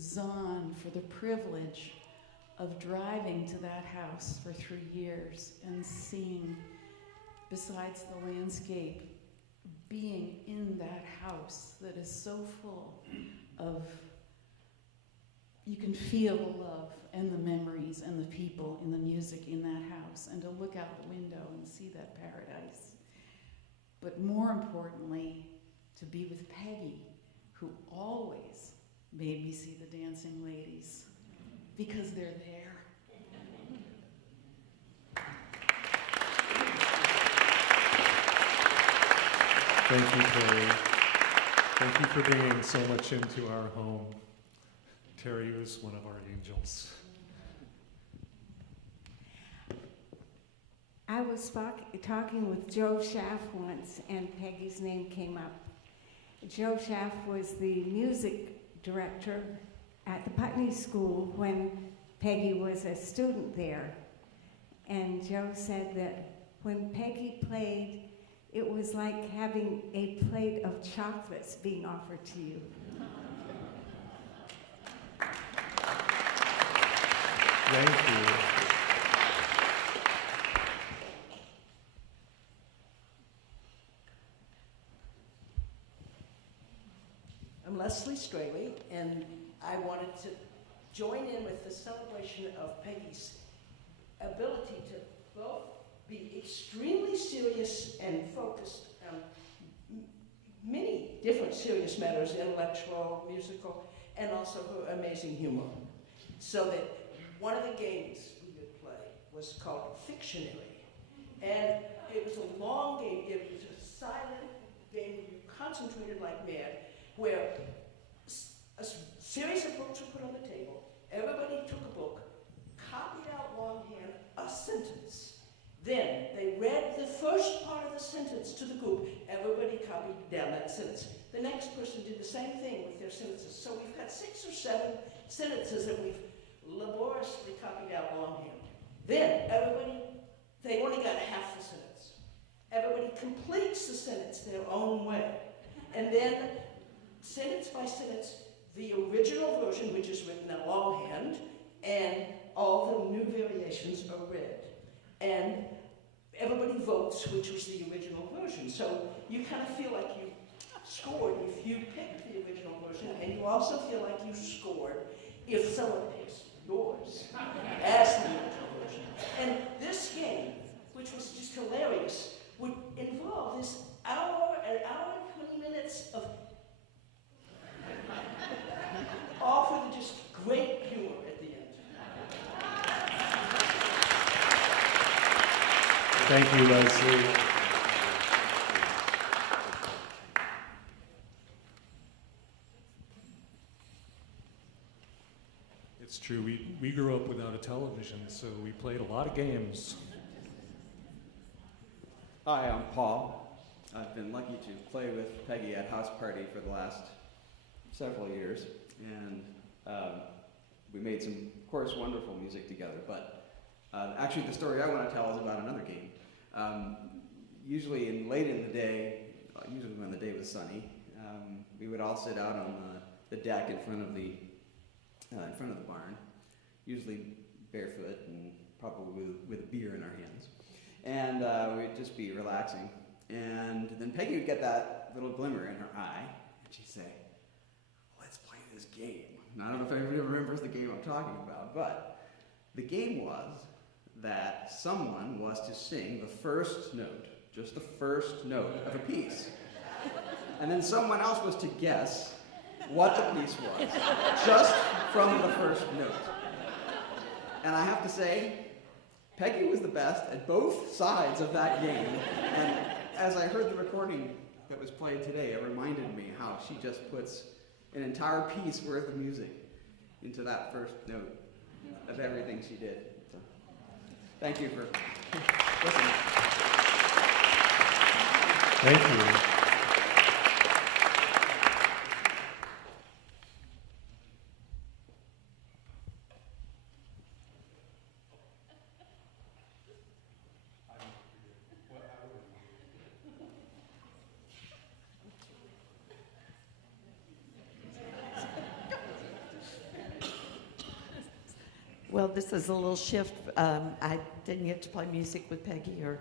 Zahn for the privilege of driving to that house for 3 years and seeing, besides the landscape, being in that house that is so full of, you can feel the love and the memories and the people and the music in that house, and to look out the window and see that paradise. But more importantly, to be with Peggy, who always made me see the dancing ladies, because they're there. Thank you, Terry. Thank you for bringing so much into our home. Terry was one of our angels. I was talking with Joe Schaff once, and Peggy's name came up. Joe Schaff was the music director at the Putney School when Peggy was a student there. And Joe said that when Peggy played, it was like having a plate of chocolates being offered to you. Thank you. I'm Leslie Straley, and I wanted to join in with the celebration of Peggy's ability to both be extremely serious and focused on many different serious matters, intellectual, musical, and also her amazing humor. So that one of the games we would play was called Fictionary. And it was a long game. It was a silent game where you concentrated like mad, where a series of books were put on the table. Everybody took a book, copied out longhand a sentence. Then they read the first part of the sentence to the group. Everybody copied down that sentence. The next person did the same thing with their sentences. So we've got 6 or 7 sentences that we've laboriously copied out longhand. Then they only got half the sentence. Everybody completes the sentence their own way. And then, sentence by sentence, the original version, which is written in longhand, and all the new variations are read. And everybody votes which was the original version. So you kind of feel like you scored if you picked the original version, and you also feel like you scored if someone picks yours as the original version. And this game, which was just hilarious, would involve this an hour and 20 minutes of all for the just great humor at the end. Thank you, Leslie. It's true, we grew up without a television, so we played a lot of games. Hi, I'm Paul. I've been lucky to play with Peggy at House Party for the last several years, and we made some, of course, wonderful music together, but actually the story I want to tell is about another game. Usually late in the day, usually when the day was sunny, we would all sit out on the deck in front of the barn, usually barefoot and probably with a beer in our hands. And we'd just be relaxing. And then Peggy would get that little glimmer in her eye, and she'd say, let's play this game. And I don't know if anybody remembers the game I'm talking about, but the game was that someone was to sing the first note, just the first note of a piece. And then someone else was to guess what the piece was, just from the first note. And I have to say, Peggy was the best at both sides of that game. And as I heard the recording that was played today, it reminded me how she just puts an entire piece worth of music into that first note of everything she did. So, thank you for listening. Thank you. Well, this is a little shift. I didn't get to play music with Peggy or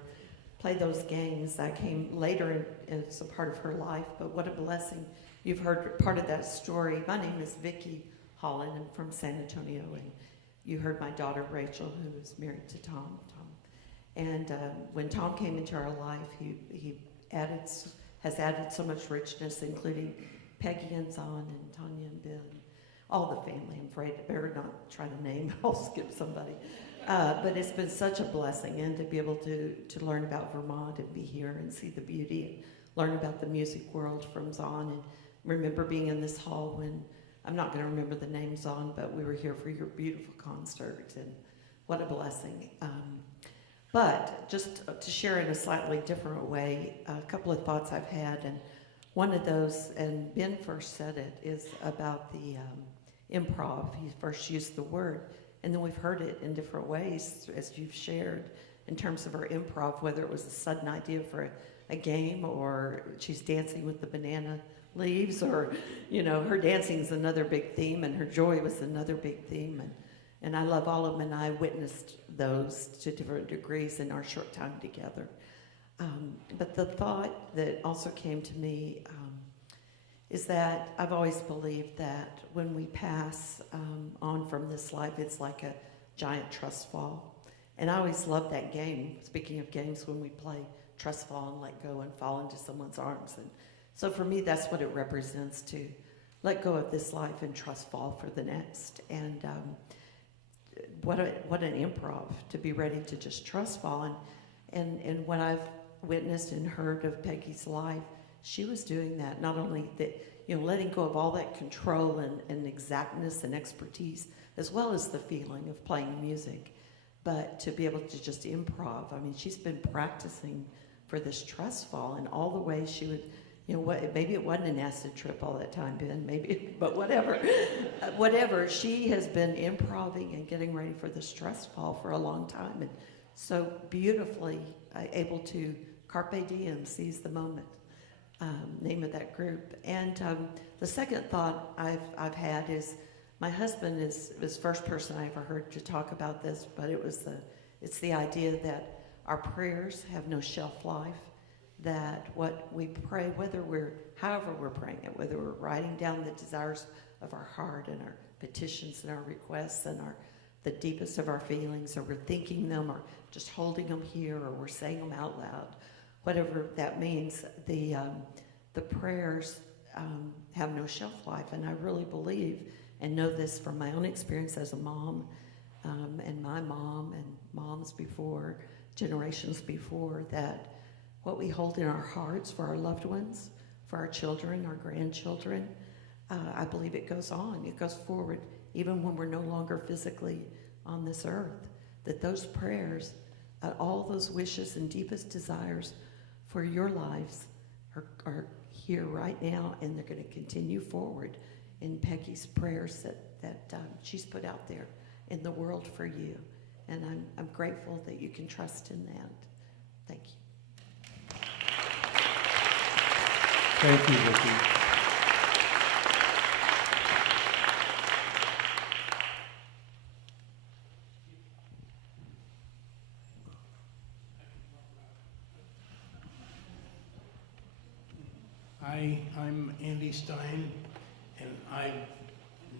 play those games. I came later as a part of her life, but what a blessing. You've heard part of that story. My name is Vicki Holland. I'm from San Antonio, and you heard my daughter Rachel, who is married to Tom. And when Tom came into our life, he has added so much richness, including Peggy and Zon and Tanya and Bill. All the family, I'm afraid. I better not try to name, I'll skip somebody. But it's been such a blessing, and to be able to learn about Vermont and be here and see the beauty and learn about the music world from Zon. And remember being in this hall when, I'm not going to remember the name Zon, but we were here for your beautiful concert, and what a blessing. But just to share in a slightly different way, a couple of thoughts I've had, and one of those, and Ben first said it, is about the improv. He first used the word, and then we've heard it in different ways as you've shared in terms of our improv, whether it was a sudden idea for a game, or she's dancing with the banana leaves, or her dancing is another big theme, and her joy was another big theme, and I love all of them, and I witnessed those to different degrees in our short time together. But the thought that also came to me is that I've always believed that when we pass on from this life, it's like a giant trust fall. And I always loved that game, speaking of games, when we play trust fall and let go and fall into someone's arms. And so for me, that's what it represents, to let go of this life and trust fall for the next. And what an improv, to be ready to just trust fall. And what I've witnessed and heard of Peggy's life, she was doing that, not only that, letting go of all that control and exactness and expertise, as well as the feeling of playing music, but to be able to just improv. I mean, she's been practicing for this trust fall, and all the ways she would, maybe it wasn't an acid trip all that time, Ben, maybe, but whatever. Whatever, she has been improving and getting ready for this trust fall for a long time, and so beautifully able to carpe diem, seize the moment. Name of that group. And the second thought I've had is, my husband is the first person I ever heard to talk about this, but it's the idea that our prayers have no shelf life, that what we pray, however we're praying it, whether we're writing down the desires of our heart and our petitions and our requests and the deepest of our feelings, or we're thinking them, or just holding them here, or we're saying them out loud, whatever that means, the prayers have no shelf life. And I really believe and know this from my own experience as a mom, and my mom and moms before, generations before, that what we hold in our hearts for our loved ones, for our children, our grandchildren, I believe it goes on. It goes forward even when we're no longer physically on this earth, that those prayers, all those wishes and deepest desires for your lives, are here right now, and they're going to continue forward in Peggy's prayers that she's put out there in the world for you. And I'm grateful that you can trust in that. Thank you. Thank you, Vicki. Hi, I'm Andy Stein, and I've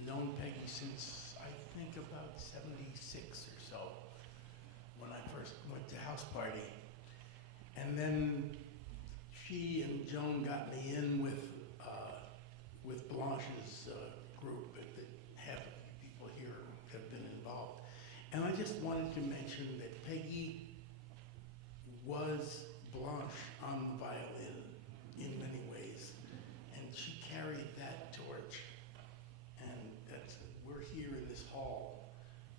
known Peggy since I think about 76 or so, when I first went to House Party. And then she and Joan got me in with Blanche's group, that half of the people here have been involved. And I just wanted to mention that Peggy was Blanche on the violin in many ways, and she carried that torch. And we're here in this hall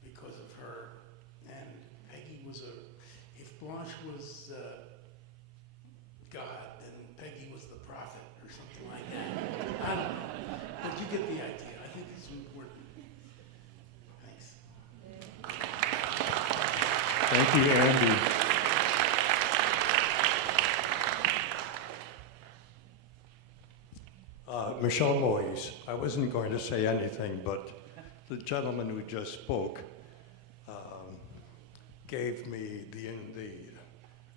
because of her. And Peggy was if Blanche was God, then Peggy was the prophet or something like that. I don't know, but you get the idea. I think it's important. Thanks. Thank you, Andy. Michelle Moyes. I wasn't going to say anything, but the gentleman who just spoke gave me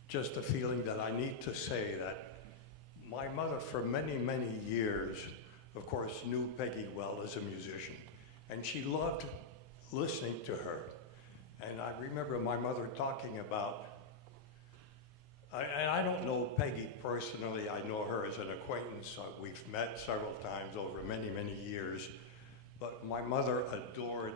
just a feeling that I need to say that my mother, for many, many years, of course, knew Peggy well as a musician, and she loved listening to her. And I remember my mother talking about, and I don't know Peggy personally, I know her as an acquaintance. We've met several times over many, many years, but my mother adored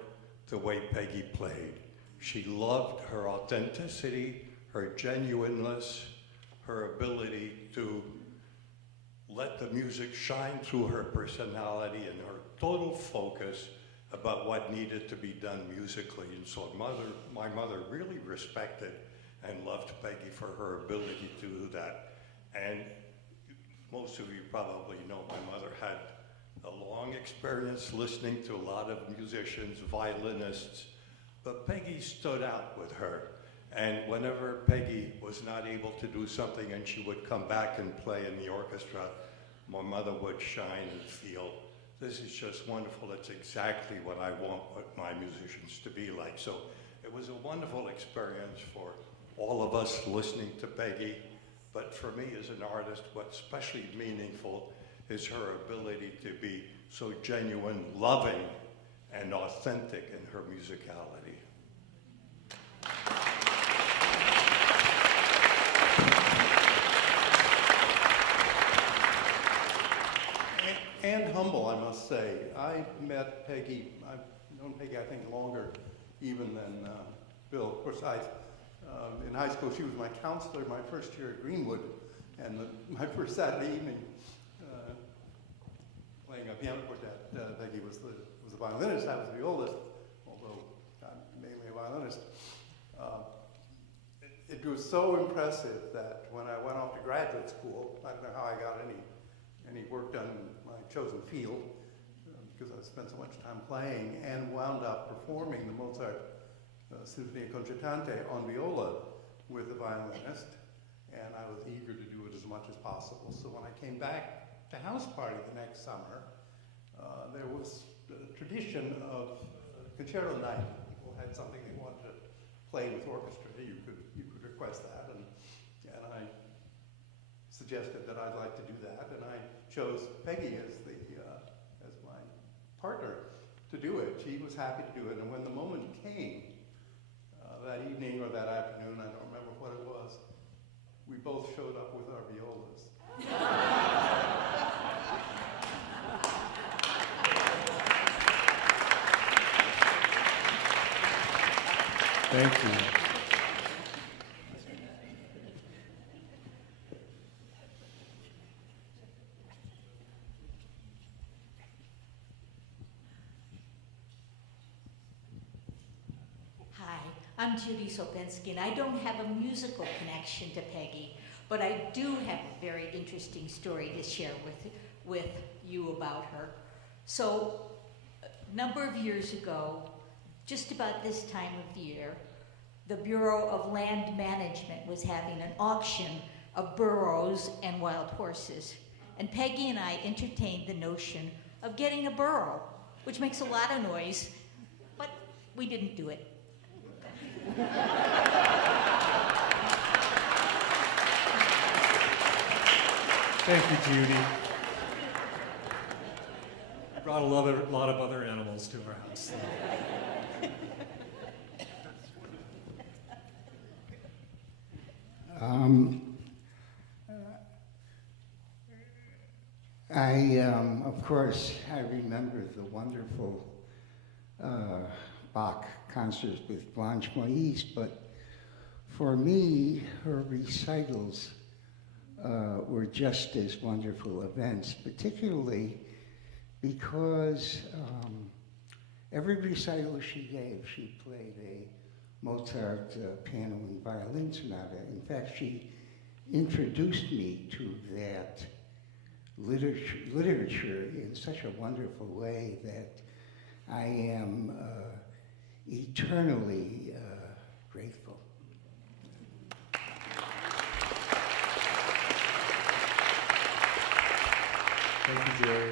the way Peggy played. She loved her authenticity, her genuineness, her ability to let the music shine through her personality and her total focus about what needed to be done musically. And so my mother really respected and loved Peggy for her ability to do that. And most of you probably know my mother had a long experience listening to a lot of musicians, violinists, but Peggy stood out with her. And whenever Peggy was not able to do something and she would come back and play in the orchestra, my mother would shine and feel, this is just wonderful. It's exactly what I want my musicians to be like. So it was a wonderful experience for all of us listening to Peggy. But for me as an artist, what's especially meaningful is her ability to be so genuine, loving, and authentic in her musicality. And humble, I must say. I met Peggy, I've known Peggy, I think, longer even than Bill. Of course, in high school, she was my counselor my first year at Greenwood, and my first Saturday evening, playing a piano quartet, Peggy was the violinist, I was the violist, although I'm mainly a violinist. It was so impressive that when I went off to graduate school, I don't know how I got any work done in my chosen field, because I spent so much time playing, and wound up performing the Mozart Sinfonia Concertante on viola with the violinist, and I was eager to do it as much as possible. So when I came back to House Party the next summer, there was a tradition of concerto night. People had something they wanted to play with orchestra. You could request that, and I suggested that I'd like to do that, and I chose Peggy as my partner to do it. She was happy to do it, and when the moment came, that evening or that afternoon, I don't remember what it was, we both showed up with our violas. Thank you. Hi, I'm Judy Sopinski, and I don't have a musical connection to Peggy, But I do have a very interesting story to share with you about her. So, a number of years ago, just about this time of year, the Bureau of Land Management was having an auction of burros and wild horses. And Peggy and I entertained the notion of getting a burro, which makes a lot of noise, but we didn't do it. Thank you, Judy. Brought a lot of other animals to our house. Of course, I remember the wonderful Bach concerts with Blanche Moïse, but for me, her recitals were just as wonderful events, particularly because every recital she gave, she played a Mozart piano and violin sonata. In fact, she introduced me to that literature in such a wonderful way that I am eternally grateful. Thank you, Jerry.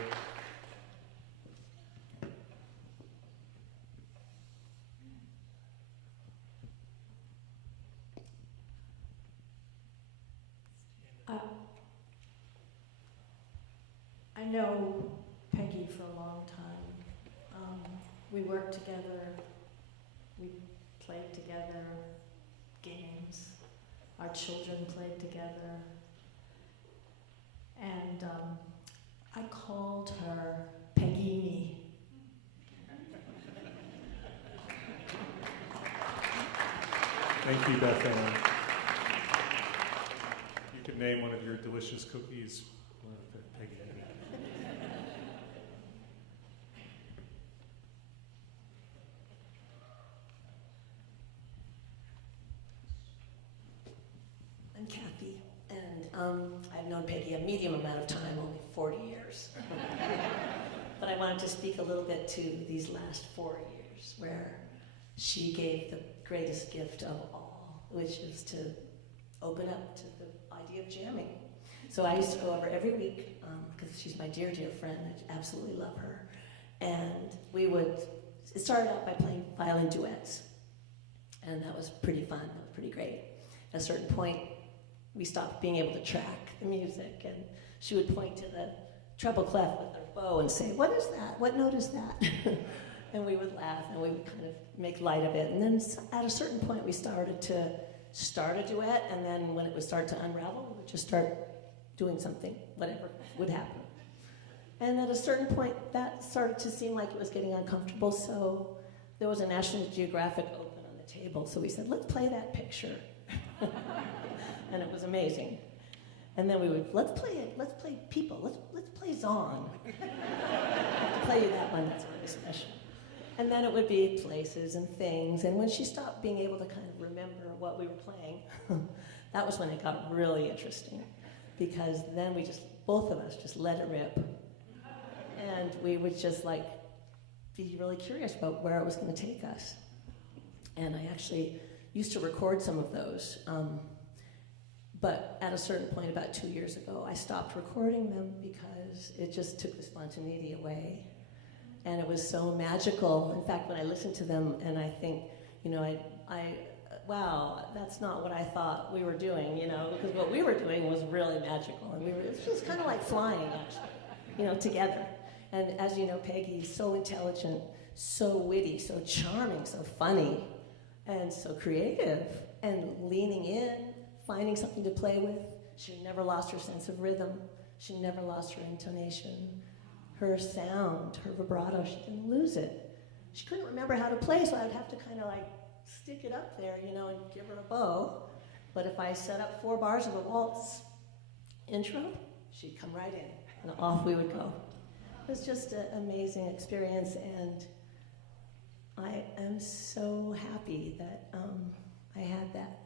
I know Peggy for a long time. We worked together, we played together games, our children played together, and I called her Peggini. Thank you, Beth Ann. You can name one of your delicious cookies Peggy. I'm Kathy, and I've known Peggy a medium amount of time, only 40 years. But I wanted to speak a little bit to these last 4 years, where she gave the greatest gift of all, which is to open up to the idea of jamming. So I used to go over every week, because she's my dear, dear friend. I absolutely love her. And it started out by playing violin duets. And that was pretty fun, that was pretty great. At a certain point, we stopped being able to track the music, and she would point to the treble clef with her bow and say, "What is that? What note is that?" And we would laugh, and we would kind of make light of it. And then at a certain point, we started to start a duet, and then when it would start to unravel, we would just start doing something, whatever would happen. And at a certain point, that started to seem like it was getting uncomfortable, so there was a National Geographic open on the table, so we said, "Let's play that picture." And it was amazing. And then we would, let's play people, let's play Zon. I have to play you that one, that's really special. And then it would be places and things, and when she stopped being able to kind of remember what we were playing, that was when it got really interesting, because then both of us just let it rip. And we would just be really curious about where it was going to take us. And I actually used to record some of those, but at a certain point about 2 years ago, I stopped recording them because it just took the spontaneity away. And it was so magical. In fact, when I listen to them and I think, wow, that's not what I thought we were doing, because what we were doing was really magical. And it was just kind of like flying, actually, together. And as you know, Peggy's so intelligent, so witty, so charming, so funny, and so creative, and leaning in, finding something to play with. She never lost her sense of rhythm. She never lost her intonation, her sound, her vibrato. She didn't lose it. She couldn't remember how to play, so I'd have to kind of stick it up there, and give her a bow. But if I set up 4 bars of a waltz intro, she'd come right in, and off we would go. It was just an amazing experience, and I am so happy that I had that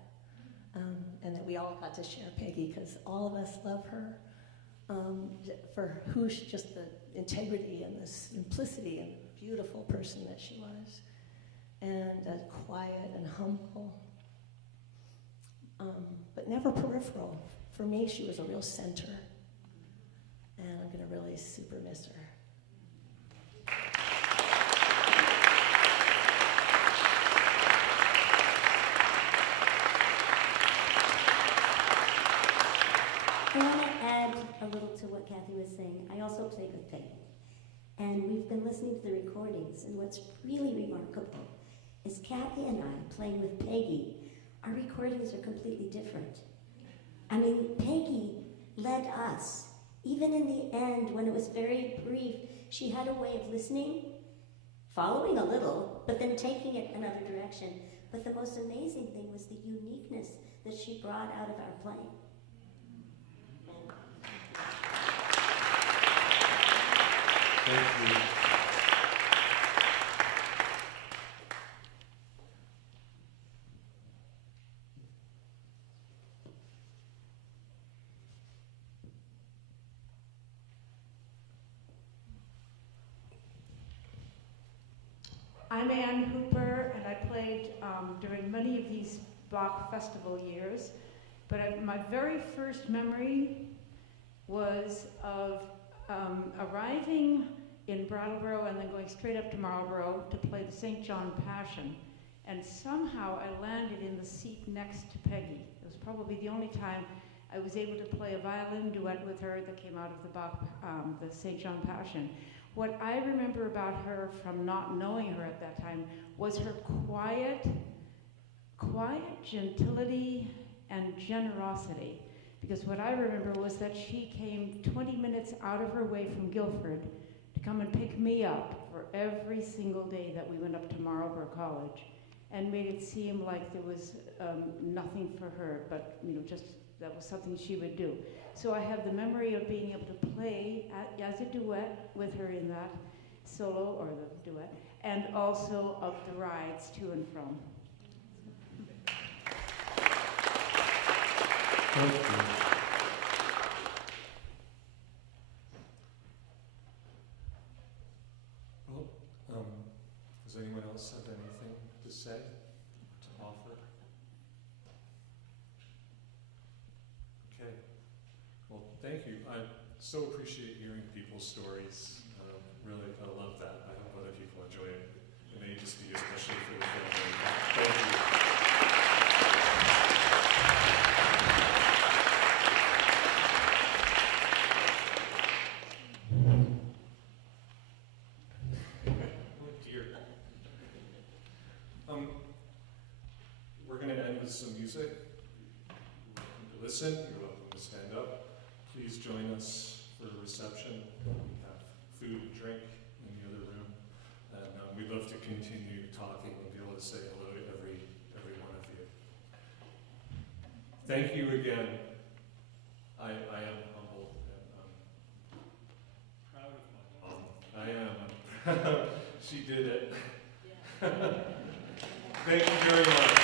and that we all got to share Peggy, because all of us love her for who she, just the integrity and the simplicity and beautiful person that she was, and quiet and humble, but never peripheral. For me, she was a real center, and I'm going to really super miss her. I want to add a little to what Kathy was saying. I also played with Peggy. And we've been listening to the recordings, and what's really remarkable is Kathy and I playing with Peggy, our recordings are completely different. I mean, Peggy led us. Even in the end, when it was very brief, she had a way of listening, following a little, but then taking it another direction. But the most amazing thing was the uniqueness that she brought out of our playing. Thank you. I'm Ann Hooper, and I played during many of these Bach Festival years. But my very first memory was of arriving in Brattleboro and then going straight up to Marlborough to play the St. John Passion. And somehow I landed in the seat next to Peggy. It was probably the only time I was able to play a violin duet with her that came out of the Bach, the St. John Passion. What I remember about her from not knowing her at that time was her quiet gentility and generosity. Because what I remember was that she came 20 minutes out of her way from Guilford to come and pick me up for every single day that we went up to Marlborough College, and made it seem like there was nothing for her, but just that was something she would do. So I have the memory of being able to play as a duet with her in that solo, or the duet, and also of the rides to and from. Thank you. Well, does anyone else have anything to say, to offer? Okay. Well, thank you. I so appreciate hearing people's stories. Really, I love that. I hope other people enjoy it. It may just be especially for the family. Thank you. We're going to end with some music. You're welcome to listen. You're welcome to stand up. Please join us for a reception. We have food and drink in the other room. And we'd love to continue talking and be able to say hello to every one of you. Thank you again. I am humbled and proud of my mom. I am. She did it. Thank you very much.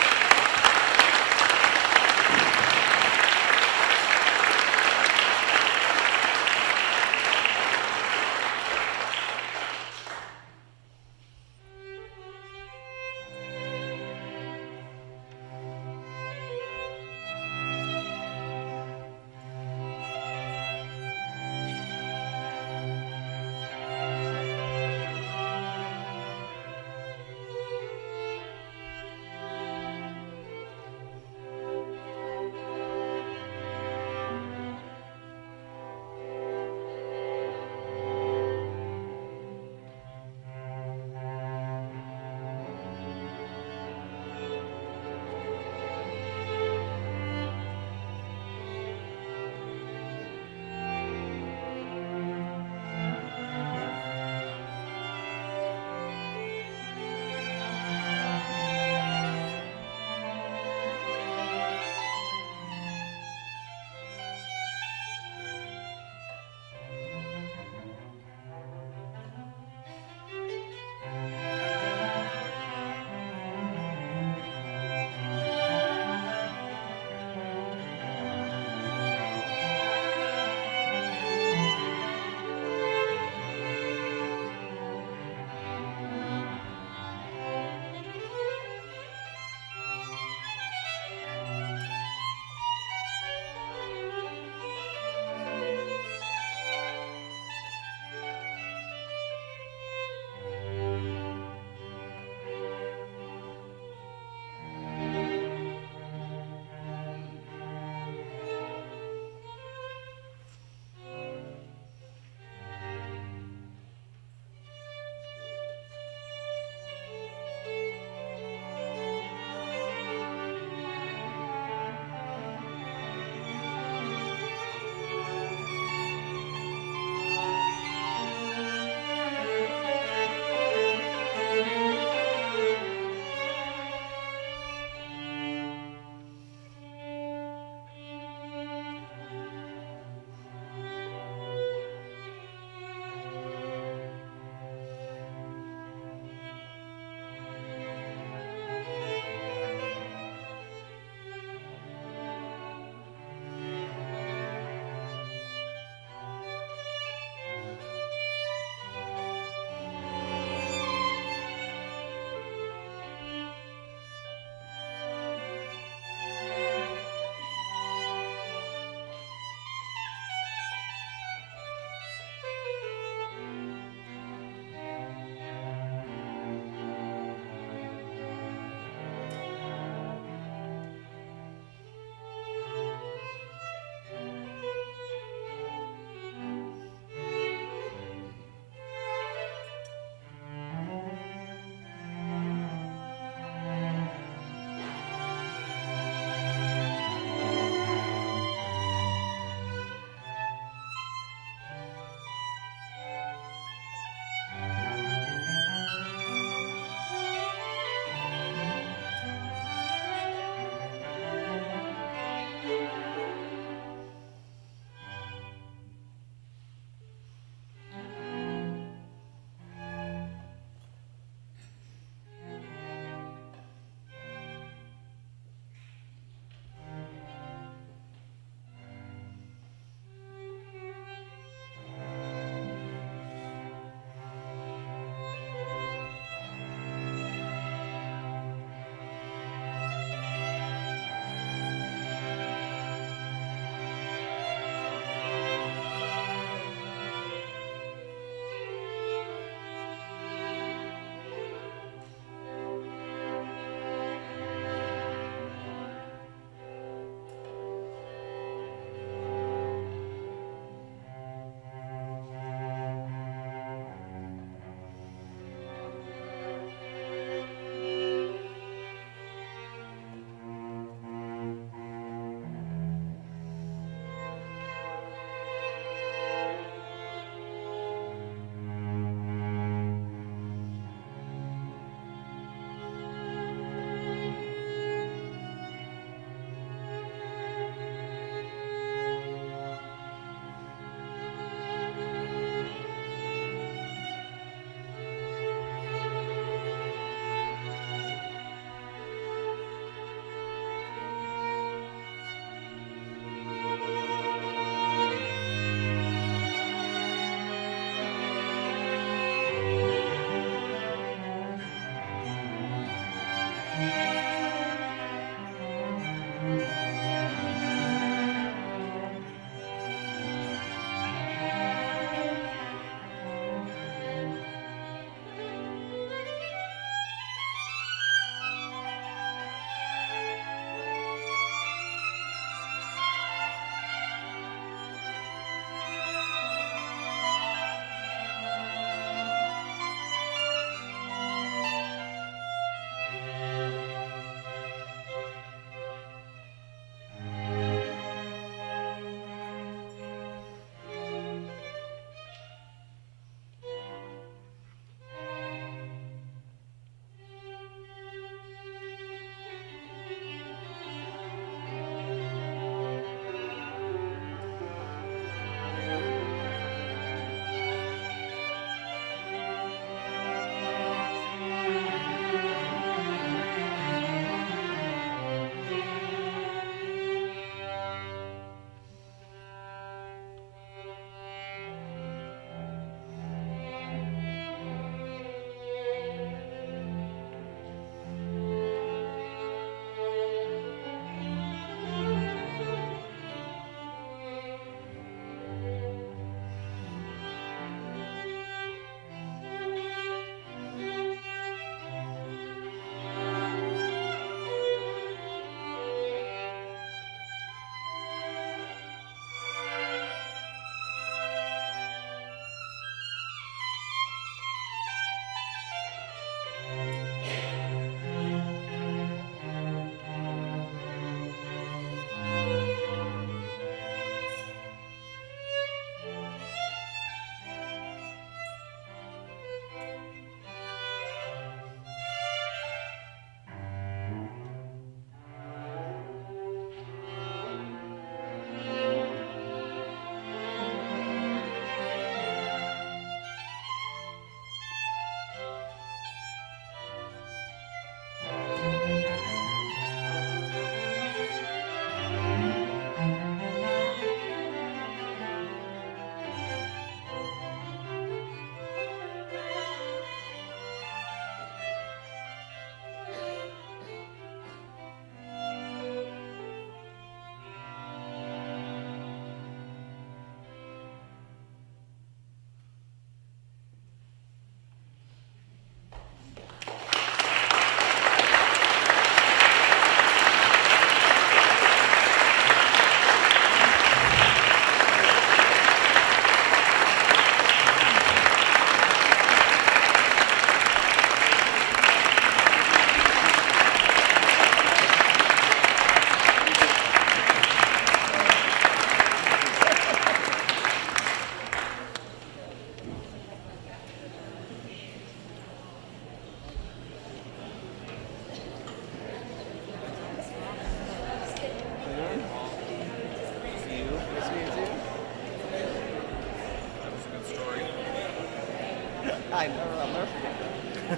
I I'll never forget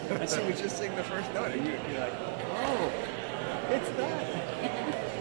that. And she would just sing the first note, and you're like, oh, it's that.